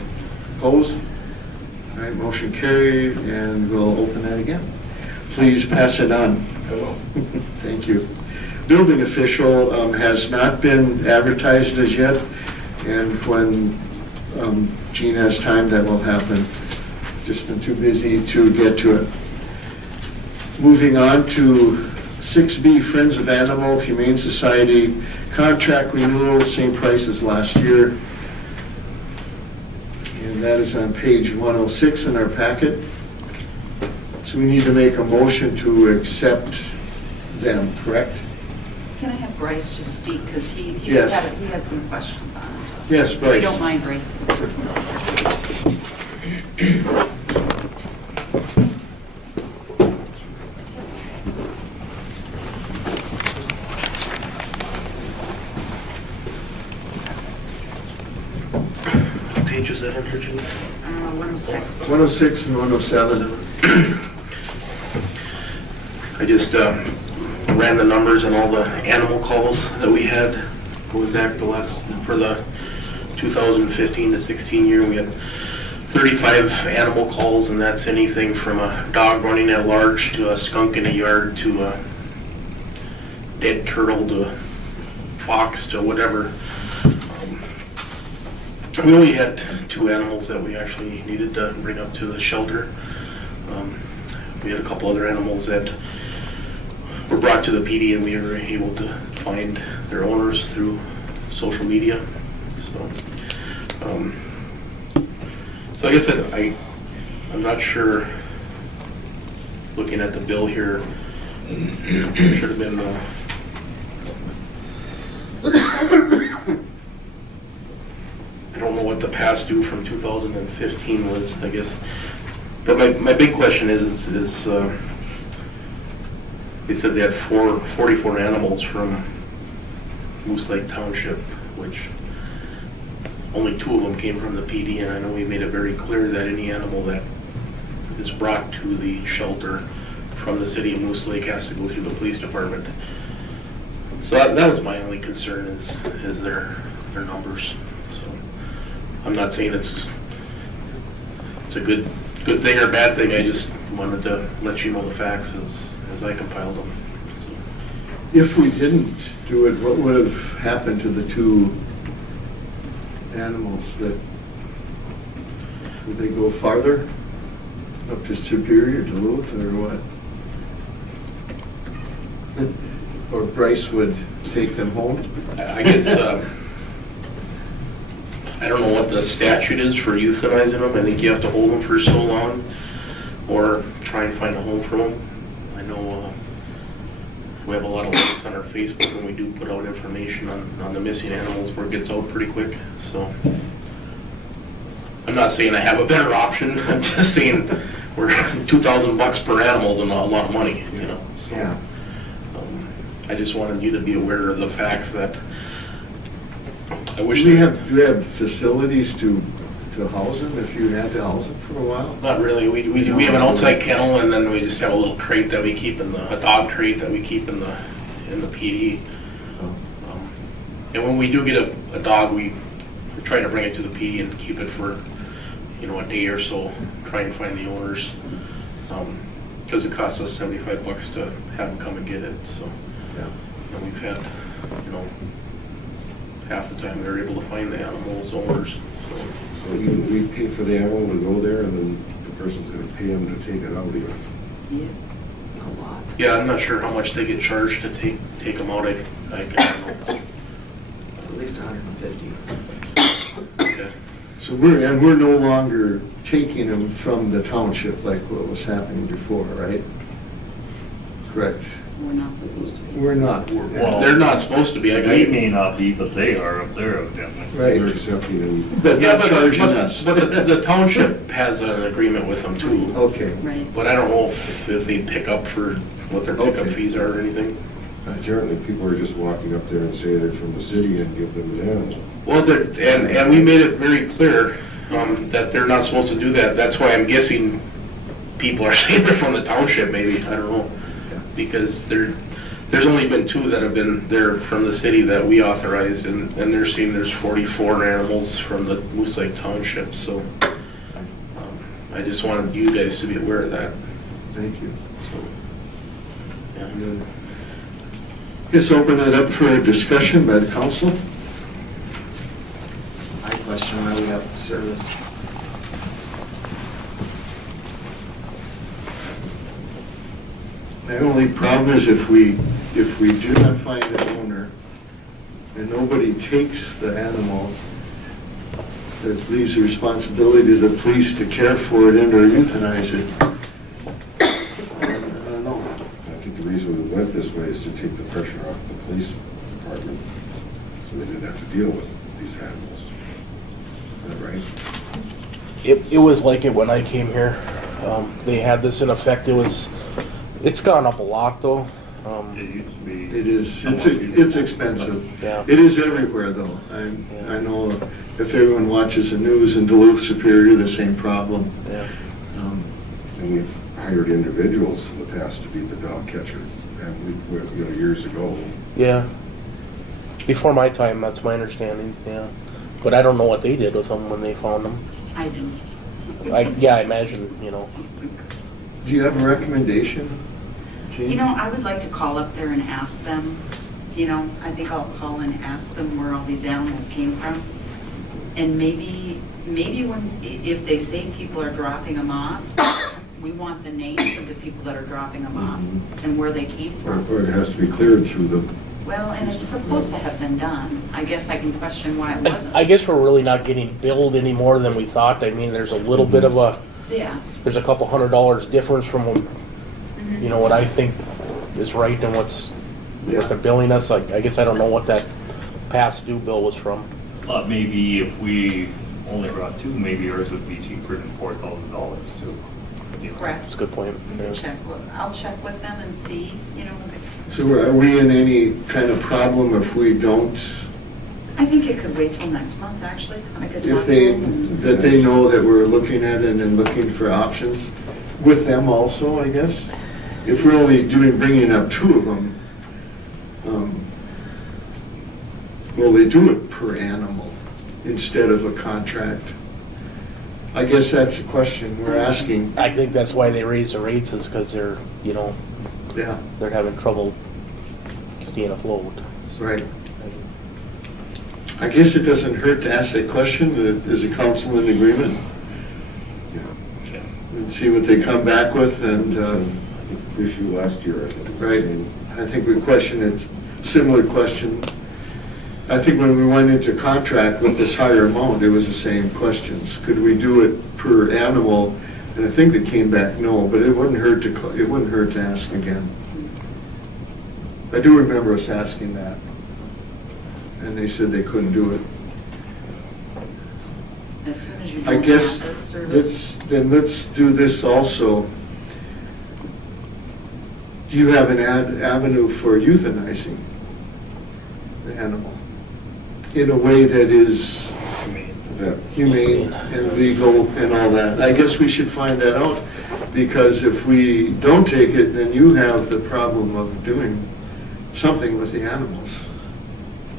Opposed? All right, motion carried, and we'll open that again. Please pass it on. I will. Thank you. Building official has not been advertised as yet, and when Gene has time, that will happen. Just been too busy to get to it. Moving on to 6B, Friends of Animal Humane Society, contract renewal, same price as last year. And that is on page 106 in our packet. So we need to make a motion to accept them, correct? Can I have Bryce just speak, because he Yes. had some questions on it. Yes, If Bryce. you don't mind, Bryce. What page was that in, Virginia? 106. 106 and 107. I just ran the numbers on all the animal calls that we had going back for the 2015 to 16 year. We had 35 animal calls, and that's anything from a dog running at large to a skunk in a yard to a dead turtle to a fox to whatever. We only had 2 animals that we actually needed to bring up to the shelter. We had a couple other animals that were brought to the PD, and we were able to find their owners through social media. So I guess I'm not sure, looking at the bill here, should have been I don't know what the past due from 2015 was, I guess. But my big question is they said they had 44 animals from Moose Lake Township, which only 2 of them came from the PD, and I know we made it very clear that any animal that is brought to the shelter from the city of Moose Lake has to go through the police department. So that was my only concern is their numbers. So I'm not saying it's a good thing or bad thing. I just wanted to let you know the facts as I compiled them. So. If we didn't do it, what would have happened to the two animals that, would they go farther? Up to Superior, Duluth, or what? Or Bryce would take them home? I guess, I don't know what the statute is for euthanizing them. I think you have to hold them for so long or try and find a home for them. I know we have a lot of links on our Facebook when we do put out information on the missing animals where it gets out pretty quick. So I'm not saying I have a better option. I'm just saying we're $2,000 per animal is a lot of money, you know. So, Yeah. I just wanted you to be aware of the facts that I wish Do we have facilities to house them if you had to house them for a while? Not really. We have an outside kennel, and then we just have a little crate that we keep a dog crate that we keep in the PD. And when we do get a dog, we try to bring it to the PD and keep it for, a day or so, try and find the owners. Because it costs us $75 to have them come and get it, so. Yeah. And we've had, half the time they're able to find the animal's owners, so. So we pay for the animal to go there, and then the person's gonna pay them to take it out even. Yeah, a lot. Yeah, I'm not sure how much they get charged to take them out. I don't know. It's at least 150. Okay. So we're no longer taking them from the township like what was happening before, right? Correct. We're not supposed to be. We're not. Well, They're not supposed to be. We may not be, but they are up there evidently. They're Right. accepting them. But Yeah, not charging but us. the township has an agreement with them too. Okay. Right. But I don't know if they pick up for what their pickup Okay. fees are or anything. Apparently, people are just walking up there and say they're from the city and give them an animal. Well, and we made it very clear that they're not supposed to do that. That's why I'm guessing people are saying they're from the township maybe, I don't know. Because there's only been 2 that have been there from the city that we authorized, and they're saying there's 44 animals from the Moose Lake Township, so I just wanted you guys to be aware of that. Thank you. So, yeah. Good. Just open it up for a discussion by the council. I question why we have the service. My only problem is if we do not find an owner and nobody takes the animal, that leaves the responsibility to the police to care for it and or euthanize it. I don't know. I think the reason we went this way is to take the pressure off the police department, so they didn't have to deal with these animals. Is that right? It was like it when I came here. They had this in effect. It's gone up a lot though. It used to be. It is, it's expensive. Yeah. It is everywhere though. I know if everyone watches the news in Duluth, Superior, the same problem. Yeah. And we've hired individuals in the past to be the dog catcher, and we, years ago. Yeah. Before my time, that's my understanding. Yeah. But I don't know what they did with them when they found them. I do. I imagine, Do you have a recommendation, Jean? I would like to call up there and ask them, I think I'll call and ask them where all these animals came from. And maybe if they say people are dropping them off, we want the names of the people that are dropping them off and where they came from. Or it has to be cleared through the, Well, and it's supposed to have been done. I guess I can question why it wasn't. I guess we're really not getting billed any more than we thought. I mean, there's a little bit of Yeah. there's a couple $100 difference from Mhm. what I think is right and what they're billing us. I guess I don't know what that past due bill was from. Maybe if we only brought 2, maybe ours would be cheaper than $4,000 too. Correct. That's a good point. Yeah. I'll check with them and see, So are we in any kind of problem if we don't, I think it could wait till next month, actually. I could talk if to they, them and- that they know that we're looking at it and then looking for options? with them also, I guess. If we're only bringing up 2 of them, will they do it per animal instead of a contract? I guess that's the question we're asking. I think that's why they raise the rates is because they're, you know, Yeah, they're having trouble staying afloat. right. I guess it doesn't hurt to ask that question. Is the council in agreement? And see what they come back with, and, I think the issue last year, I think. was the right, same. I think we questioned it, similar question. I think when we went into contract with this higher amount, it was the same questions. Could we do it per animal? And I think they came back no, but it wouldn't hurt to ask again. I do remember us asking that. And they said they couldn't do it. As soon as you I don't guess, have this service. let's do this also. Do you have an avenue for euthanizing the animal in a way that is humane and legal and all that? I guess we should find that out, because if we don't take it, then you have the problem of doing something with the animals.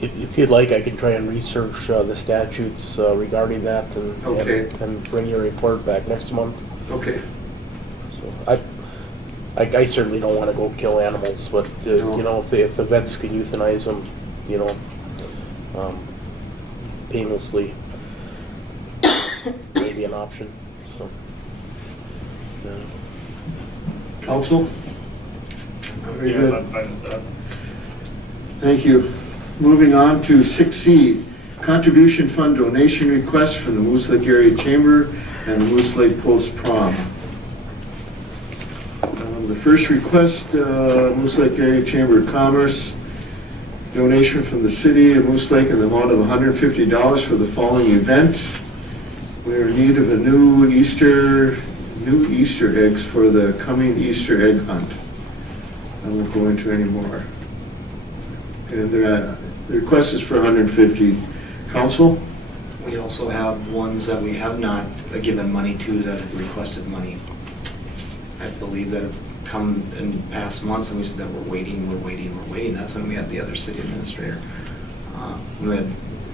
If you'd like, I can try and research the statutes regarding that and, Okay. and bring your report back next month. Okay, So I certainly don't want to go kill animals, but, No. you know, if the vets can euthanize them, you know, painlessly, maybe an option, so. Yeah. counsel? Very Yeah, good. I'm fine with that. Thank you. Moving on to 6C, contribution fund donation request from the Moose Lake Area Chamber and the Moose Lake Post Prom. The first request, Moose Lake Area Chamber of Commerce, donation from the city of Moose Lake in the amount of $150 for the following event. We are in need of a new Easter eggs for the coming Easter egg hunt. I won't go into any more. And the request is for 150. Council? We also have ones that we have not given money to that have requested money. I believe that have come in past months, and we said that we're waiting. That's when we had the other city administrator. We had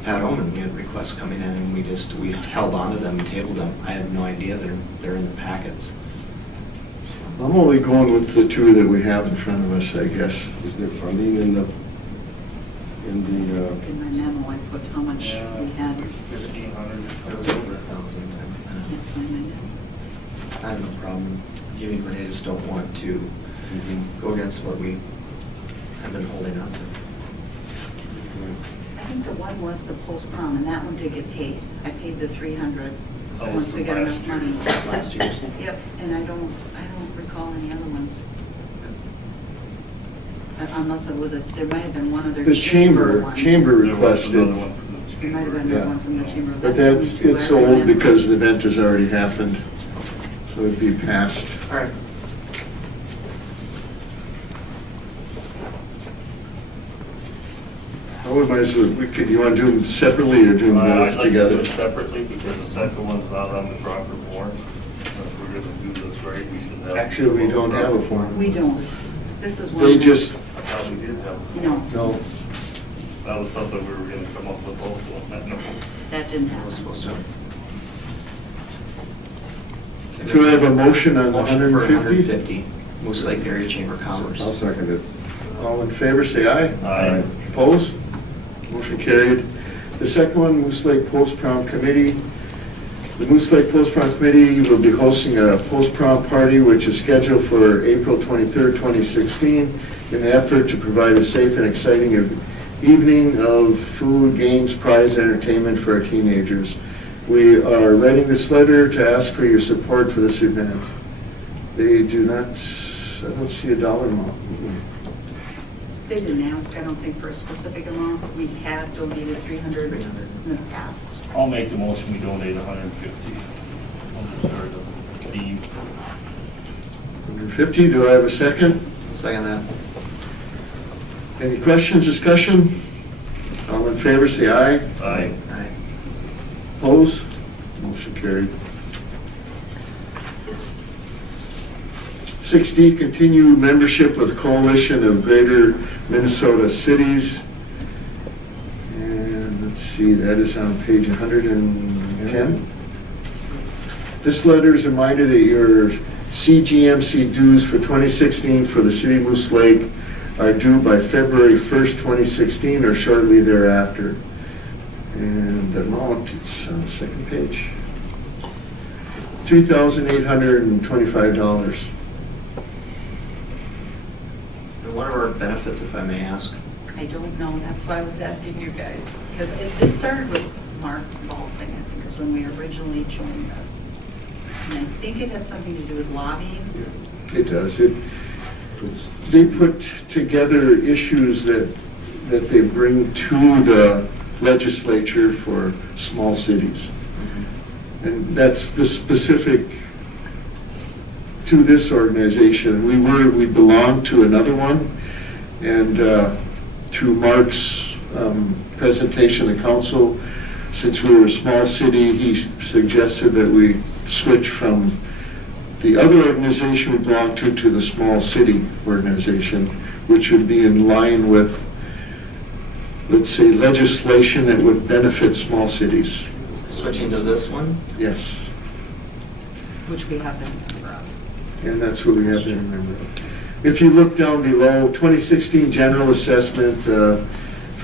Pat Omen, we had requests coming in, and we held on to them and tabled them. I have no idea, they're in the packets. I'm only going with the 2 that we have in front of us, I guess. Is there funding in the, In my memo, I put how much we had. It was 1,500, it was over 1,000. Can't find my memo. I have no problem giving, but I just don't want to go against what we have been holding on to. I think the one was the post-prom, and that one did get paid. I paid the 300 Oh, once we got enough last money. year. Last year's. Yep, and I don't recall any other ones. Unless it was there might have been one other The chamber one. chamber There was requested, another one from the There might have been chamber. another one from the chamber. but the only that's, 2 it's I sold remember. because the event has already happened, so it'd be passed. All right. Otherwise, you want to do them separately or do them I'd both like to do together? it separately, because the second one's not on the proper form. If we're gonna do this right, we should have. Actually, we don't have a form. We don't. This is one. They that- just, I thought we did have. No, no, That was something we were gonna come up with also. that didn't I happen. was supposed to. so I have a motion on the Motion for 150? 150, Moose Lake Area Chamber of Commerce. I'll second it. All in favor, say aye. Aye. Opposed? Motion carried. The second one, Moose Lake Post Prom Committee. The Moose Lake Post Prom Committee will be hosting a post prom party which is scheduled for April 23rd, 2016, in an effort to provide a safe and exciting evening of food, games, prize, entertainment for our teenagers. We are writing this letter to ask for your support for this event. They do not, I don't see a dollar amount. They didn't ask, I don't think, for a specific amount. We had donated 300 in the past. I'll make the motion, we donate 150 on the start of the theme. 150, do I have a second? Second that. Any questions, discussion? All in favor, say aye. Aye. Aye. Opposed? Motion carried. 6D, continue membership with Coalition of Greater Minnesota Cities. And let's see, that is on page 110. This letter is a reminder that your CGMC dues for 2016 for the city of Moose Lake are due by February 1st, 2016, or shortly thereafter. And the amount is on the second page. $3,825. And what are our benefits, if I may ask? I don't know, that's why I was asking you guys. Because it started with Mark Balsing, I think, is when we originally joined this. And I think it had something to do with lobbying. It does. They put together issues that they bring to the legislature for small cities. And that's the specific to this organization. We belong to another one, and through Mark's presentation to the council, since we were a small city, he suggested that we switch from the other organization we belong to the small city organization, which would be in line with, let's say, legislation that would benefit small cities. Switching to this one? Yes. Which we have been a member of. And that's what we have to remember. If you look down below, 2016 general assessment for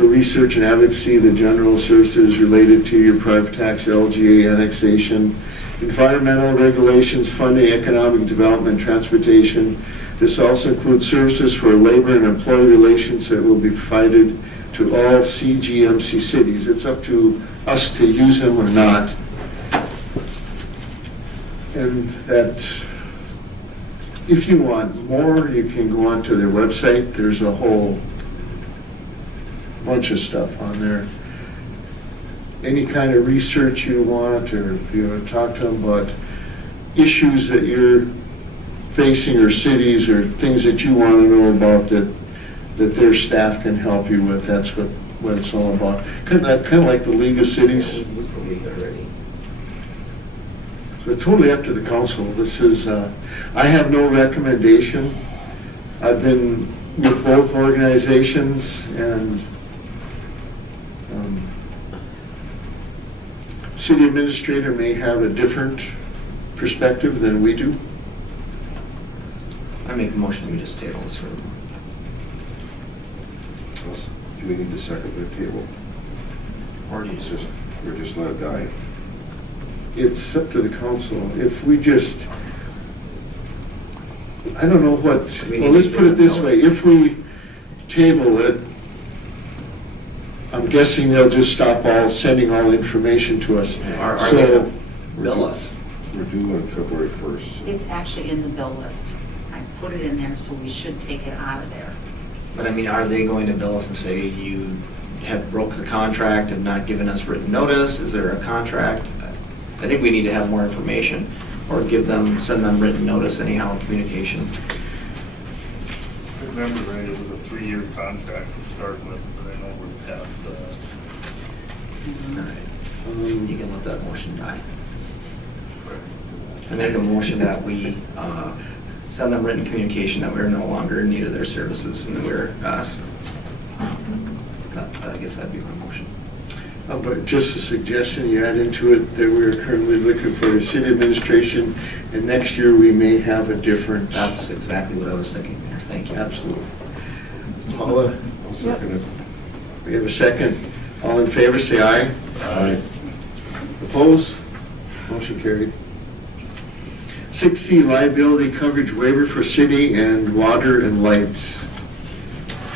research and advocacy, the general services related to your private tax, LGA annexation, environmental regulations, funding, economic development, transportation. This also includes services for labor and employee relations that will be provided to all CGMC cities. It's up to us to use them or not. And that, if you want more, you can go onto their website. There's a whole bunch of stuff on there. Any kind of research you want, or if you want to talk to them about issues that you're facing, or cities, or things that you want to know about that their staff can help you with, that's what it's all about. Kind of like the League of Cities. Who's the league already? So it's totally up to the council. This is, I have no recommendation. I've been with both organizations, and city administrator may have a different perspective than we do. I make a motion, we just table this for the month. Do we need to second the table? Or do you just? Or just let it die? It's up to the council. If we just, I don't know what, well, let's put it this way. If we table it, I'm guessing they'll just stop sending all information to us. Are they So, gonna bill us? We're due on February 1st. It's actually in the bill list. I put it in there, so we should take it out of there. But I mean, are they going to bill us and say, you have broke the contract and not given us written notice? Is there a contract? I think we need to have more information, or send them written notice anyhow, communication. If I remember right, it was a 3-year contract to start with, but I know we're past that. All right. You can let that motion die. I make a motion that we send them written communication that we're no longer in need of their services, and that we're, I guess that'd be my motion. but just a suggestion, you add into it that we're currently looking for a city administration, and next year we may have a different. That's exactly what I was thinking there, thank you. Absolutely. Paula? I'll second it. We have a second. All in favor, say aye. Aye. Opposed? Motion carried. 6C, liability coverage waiver for city and water and light.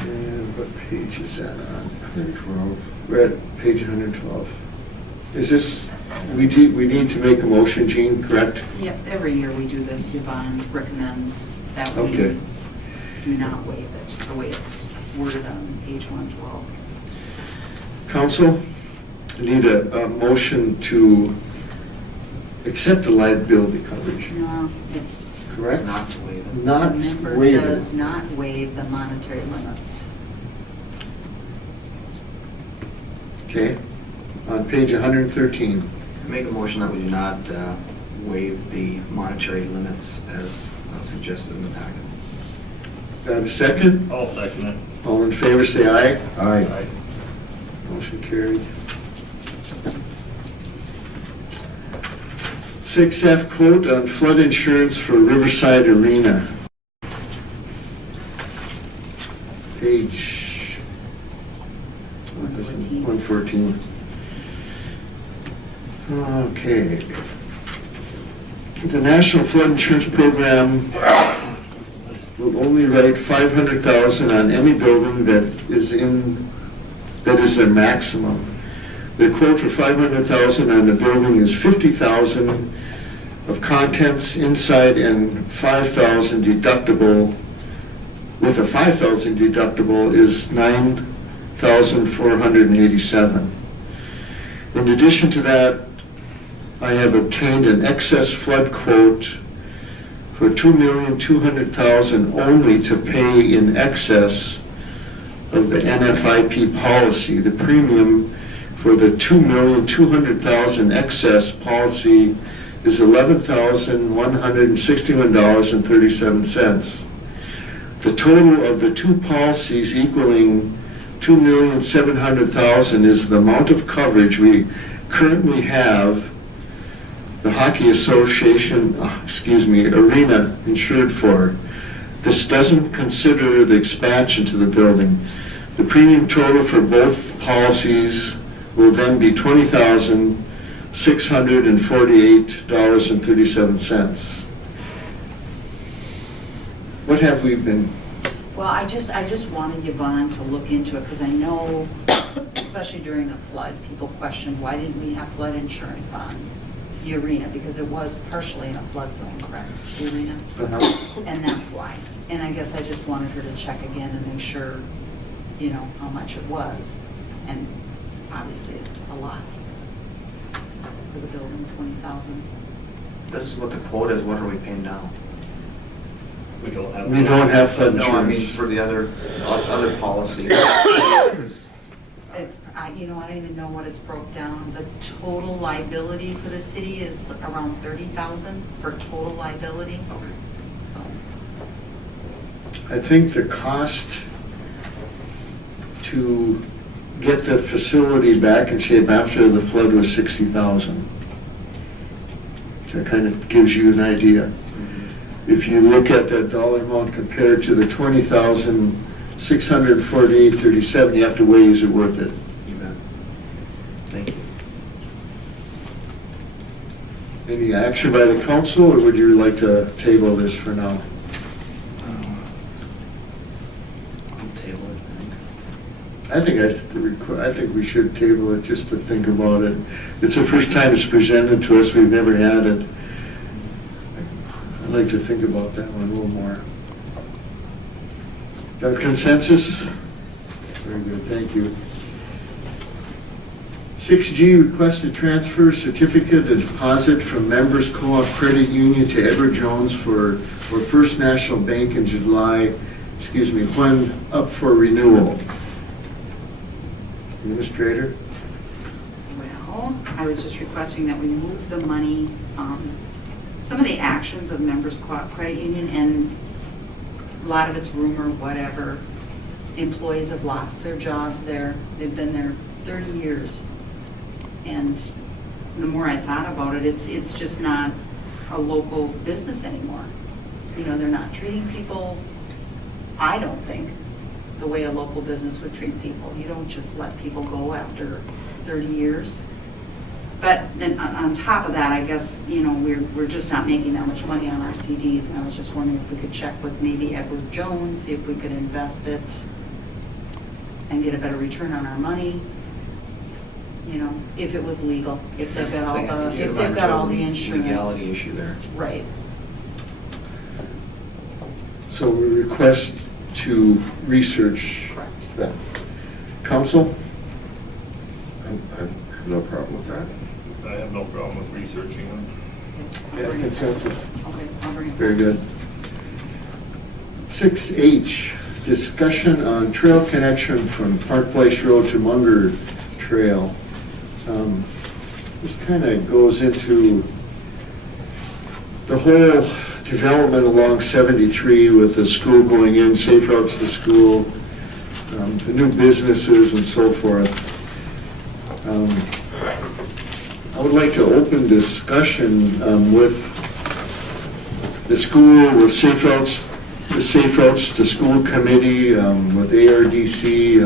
And what page is that on? 112. We're at page 112. Is this, we need to make a motion, Jean, correct? Yep, every year we do this. Yvonne recommends that we Okay. do not waive it, the way it's worded on page 112. Council, I need a motion to accept the liability coverage, No, it's, correct? Not to waive it. Not the member waive does it. not waive the monetary limits. Okay, on page 113. I make a motion that we do not waive the monetary limits as suggested in the packet. Do I have a second? I'll second it. All in favor, say aye. Aye. Motion carried. 6F quote on flood insurance for Riverside Arena. Page 114. Okay. The National Flood Insurance Program will only write $500,000 on any building that is their maximum. The quote for $500,000 on the building is $50,000 of contents inside and $5,000 deductible. With a $5,000 deductible is $9,487. In addition to that, I have obtained an excess flood quote for $2,200,000 only to pay in excess of the NFIP policy. The premium for the $2,200,000 excess policy is $11,161.37. The total of the two policies equaling $2,700,000 is the amount of coverage we currently have the Hockey Association, arena insured for. This doesn't consider the expansion to the building. The premium total for both policies will then be $20,648.37. What have we been? Well, I just wanted Yvonne to look into it, because I know, especially during the flood, people questioned, why didn't we have flood insurance on the arena? Because it was partially in a flood zone, correct, the arena? And that's why. And I guess I just wanted her to check again and make sure, you know, how much it was. And obviously, it's a lot for the building, 20,000. This is what the quote is, what are we paying now? We don't have. We don't have flood No, I mean, insurance. for the other policy. It's, you know, I don't even know what it's broke down. The total liability for the city is around 30,000 for total liability. Okay. So, I think the cost to get the facility back in shape after the flood was $60,000. So that kind of gives you an idea. If you look at that dollar amount compared to the $20,648.37, you have to weigh, is it worth it? You bet. Thank you. Any action by the council, or would you like to table this for now? I'll table it, I think. I think we should table it just to think about it. It's the first time it's presented to us, we've never had it. I'd like to think about that one a little more. Got consensus? Very good, thank you. 6G, request to transfer certificate of deposit from Members Co-op Credit Union to Edward Jones for First National Bank in July, when up for renewal. Administrator? well, I was just requesting that we move the money, some of the actions of Members Co-op Credit Union, and a lot of it's rumor, whatever. Employees have lost their jobs there. They've been there 30 years. And the more I thought about it, it's just not a local business anymore. You know, they're not treating people, I don't think, the way a local business would treat people. You don't just let people go after 30 years. But then on top of that, I guess, you know, we're just not making that much money on our CDs, and I was just wondering if we could check with maybe Edward Jones, see if we could invest it and get a better return on our money. You know, if it was legal, if they've got all the insurance. Legality issue there. Right. So we request to research that. Council? I have no problem with that. I have no problem with researching them. Yeah, consensus. Okay, I'll bring it. Very good. 6H, discussion on trail connection from Park Place Road to Munger Trail. This kind of goes into the whole development along 73 with the school going in, safe routes to school, the new businesses and so forth. I would like to open discussion with the school, with safe routes, the Safe Routes to School Committee, with ARDC,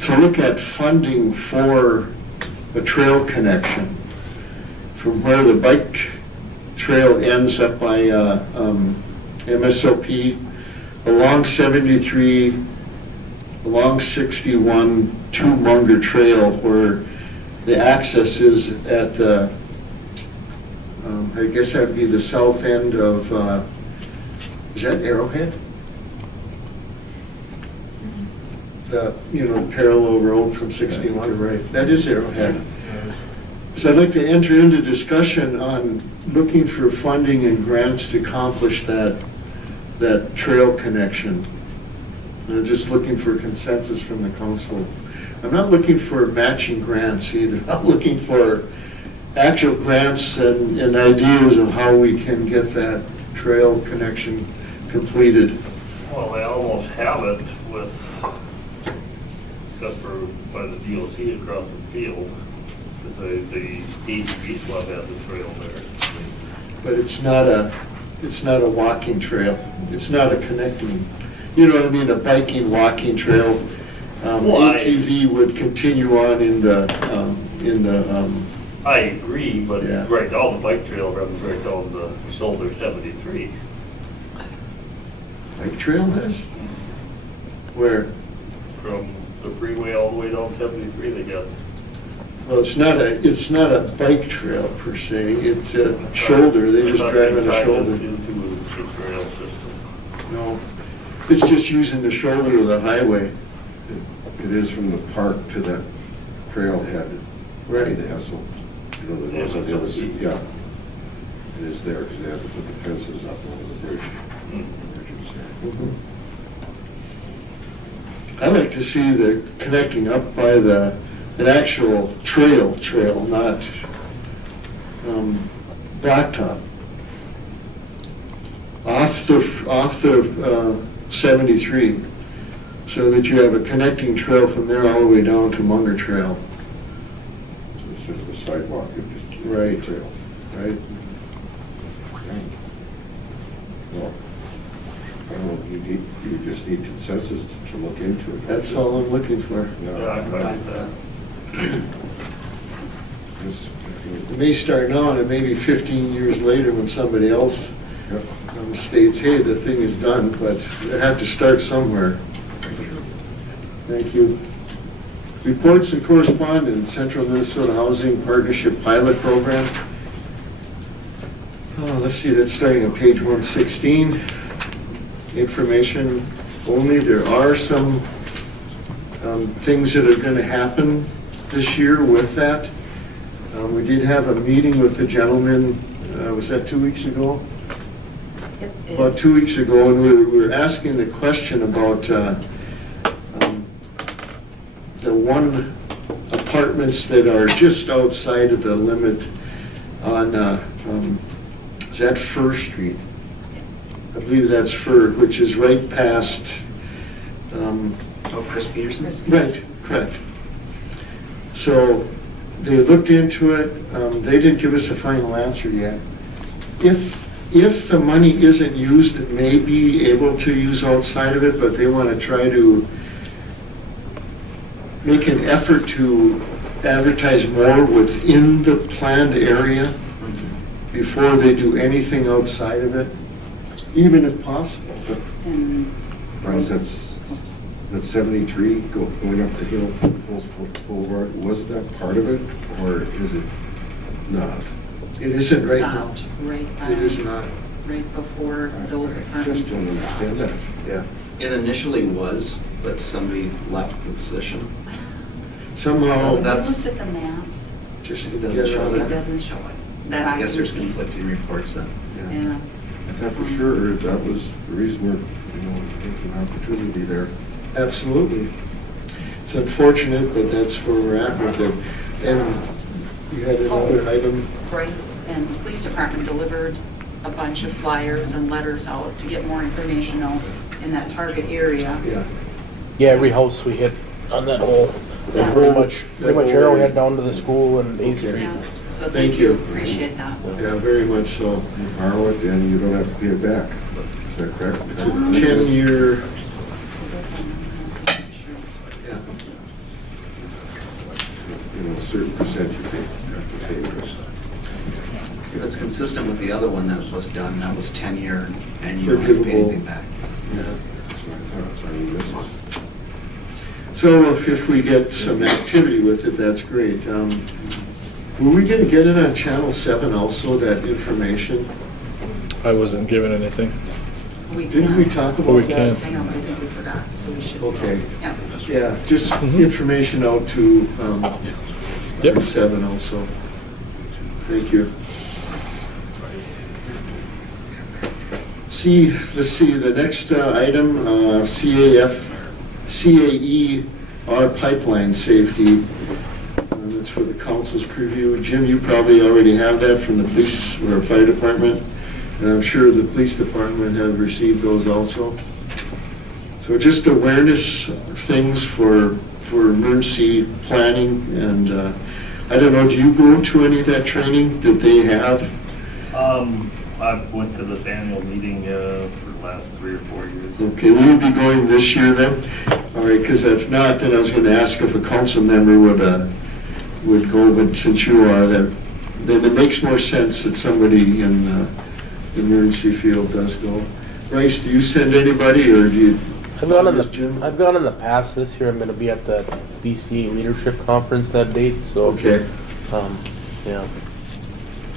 to look at funding for a trail connection from where the bike trail ends up by MSOP, along 73, along 61 to Munger Trail, where the access is at the, I guess that would be the south end of, is that Arrowhead? The, parallel road from 61. Right. That is Arrowhead. So I'd like to enter into discussion on looking for funding and grants to accomplish that trail connection. I'm just looking for consensus from the council. I'm not looking for matching grants either. I'm looking for actual grants and ideas of how we can get that trail connection completed. Well, they almost have it with, except for by the DOC across the field, because the Beach Club has a trail there. But it's not a walking trail. It's not a connecting, you know what I mean, a biking, walking trail. ATV would continue on in the. I agree, but Yeah. right down the bike trail runs right down the shoulder 73. Bike trail is? Where? From the freeway all the way down 73, they got. Well, it's not a bike trail per se. It's a shoulder. They just drive on a shoulder. Into the trail system. No, it's just using the shoulder of the highway. It is from the park to that trailhead. Right. The Hessel, that goes on the other side, yeah. It is there, because they have to put the fences up over the bridge. Bridges there. Mhm. I like to see the connecting up by an actual trail, not blacktop. Off the 73, so that you have a connecting trail from there all the way down to Munger Trail. So instead of a sidewalk, it just. Right. Trail. Right? Well, I don't know, you just need consensus to look into it. That's all I'm looking for. Yeah, I'm fine with that. Yes, It may start now, and it may be 15 years later when somebody else yep. states, hey, the thing is done, but you have to start somewhere. Thank you. Reports and correspondence, Central Minnesota Housing Partnership Pilot Program. Oh, let's see, that's starting on page 116. Information only. There are some things that are going to happen this year with that. We did have a meeting with the gentleman, was that 2 weeks ago? About 2 weeks ago, and we were asking the question about the one apartments that are just outside of the limit on, is that Fur Street? I believe that's Fur, which is right past. Chris Peterson? Right, correct. So they looked into it. They didn't give us a final answer yet. If the money isn't used, it may be able to use outside of it, but they want to try to make an effort to advertise more within the planned area before they do anything outside of it, even if possible. Brian, that's 73 going up the hill from Falls Boulevard. Was that part of it, or is it not? It isn't right now. Stopped right It is not. right before those I apartments. just don't understand that. Yeah. It initially was, but somebody left the position. Somehow, I That's- looked at the maps. just to It doesn't get show around It it. doesn't show it. That I I guess can there's see. conflicting reports then. Yeah. I thought for sure that was the reason we're, taking an opportunity there. Absolutely. It's unfortunate, but that's where we're at with it. And you had another item? Bryce and the police department delivered a bunch of flyers and letters out to get more information out in that target area. Yeah. Yeah, every house we hit on that whole, That pretty whole- much that whole arrowhead area. down to the school and A Street. Yeah. So Thank thank you. you, appreciate that. Yeah, very much so. You borrow it and you don't have to pay it back. Is that correct? It's a 10-year, yeah. You know, a certain percent you pay, have to pay first. That's consistent with the other one that was done, that was 10-year, and you don't have to pay Forgivable. anything back. Yeah. That's what I thought, so I mean, this is. So if we get some activity with it, that's great. Were we gonna get it on Channel 7 also, that information? I wasn't given anything. We Didn't we can. talk Well, we about that? can. I know, but I think we forgot, so we should. Okay. Yeah. Yeah, just Mhm. information out to Yep. 7 also. Thank you. Let's see, the next item, CAE, our pipeline safety. That's for the council's preview. Jim, you probably already have that from the police or fire department, and I'm sure the police department have received those also. So just awareness things for emergency planning, and I don't know, do you go to any of that training that they have? I went to this annual meeting for the last 3 or 4 years. Okay, will you be going this year then? All right, because if not, then I was going to ask if a council member would go, but since you are, then it makes more sense that somebody in the emergency field does go. Bryce, do you send anybody, or do you? I've gone in the past. This year I'm gonna be at the BCA Leadership Conference that date, so. Okay. Yeah.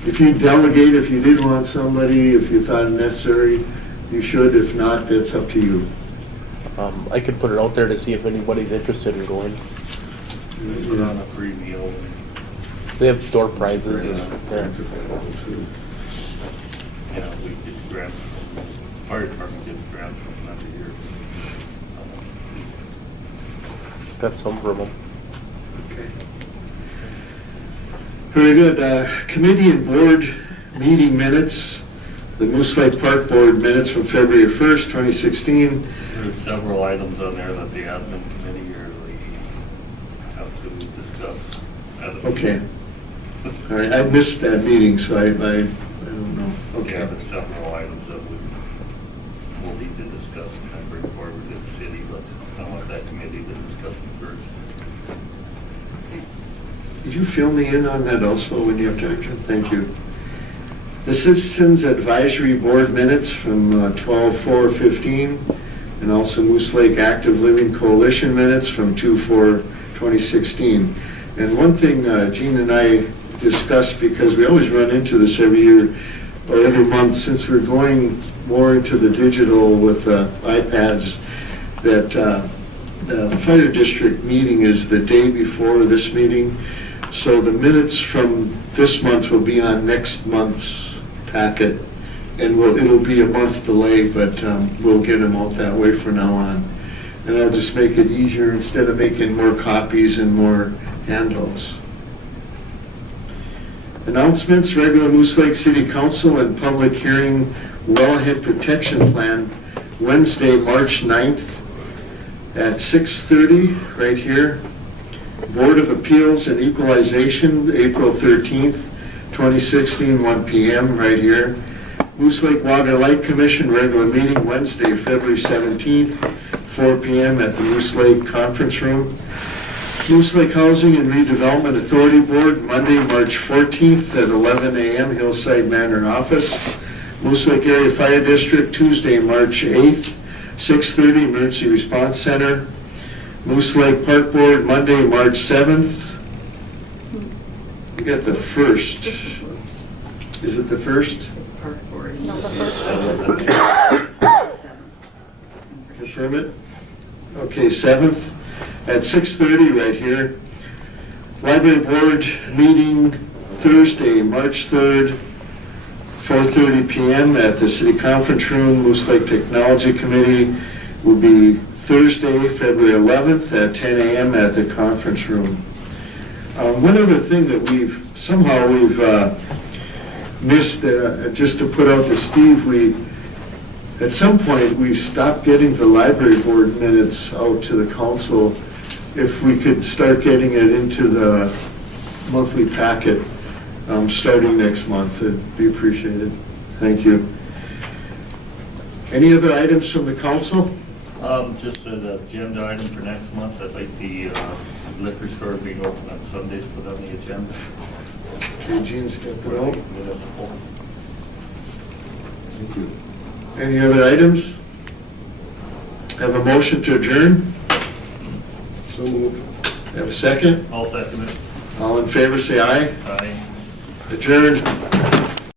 If you delegate, if you did want somebody, if you thought it necessary, you should. If not, that's up to you. I could put it out there to see if anybody's interested in going. We put on a free meal. They have door prizes. Yeah. Yeah, we get grants, fire department gets grants from them every year. Got some for them. Okay. Very good. Committee and board meeting minutes, the Moose Lake Park Board minutes from February 1st, 2016. There's several items on there that the admin committee yearly have to discuss. at a meeting. Okay. All right, I missed that meeting, so I don't know. Yeah, Okay. there's several items that we'll need to discuss and bring forward to the city, but I want that committee to discuss them first. Did you fill me in on that also when you have time, Jim? Thank you. The Citizens Advisory Board minutes from 12/4/15, and also Moose Lake Active Living Coalition minutes from 2/4/2016. And one thing Gene and I discussed, because we always run into this every year or every month since we're going more into the digital with iPads, that the fire district meeting is the day before this meeting. So the minutes from this month will be on next month's packet, and it'll be a month delay, but we'll get them out that way from now on. And I'll just make it easier instead of making more copies and more handouts. Announcements, regular Moose Lake City Council and public hearing wellhead protection plan, Wednesday, March 9th at 6:30, right here. Board of Appeals and Equalization, April 13th, 2016, 1 p.m., right here. Moose Lake Water Light Commission, regular meeting, Wednesday, February 17th, 4 p.m. at the Moose Lake Conference Room. Moose Lake Housing and Redevelopment Authority Board, Monday, March 14th at 11 a.m., Hillside Manor Office. Moose Lake Area Fire District, Tuesday, March 8th, 6:30, Emergency Response Center. Moose Lake Park Board, Monday, March 7th. We got the 1st. Is it the 1st? Park board. No, the first one was Confirm it? Okay, 7th at 6:30 right here. Library Board meeting Thursday, March 3rd, 4:30 p.m. at the City Conference Room. Moose Lake Technology Committee will be Thursday, February 11th at 10 a.m. at the conference room. One other thing that we've missed, just to put out to Steve, at some point, we stopped getting the library board minutes out to the council. If we could start getting it into the monthly packet, starting next month, it'd be appreciated. Thank you. Any other items from the council? Just an agenda item for next month, I'd like the liquor store being open on Sundays put on the agenda. Eugene's got the note. Municipal. Thank you. Any other items? Have a motion to adjourn? So moved. Have a second? I'll second it. All in favor, say aye. Aye. Adjourned.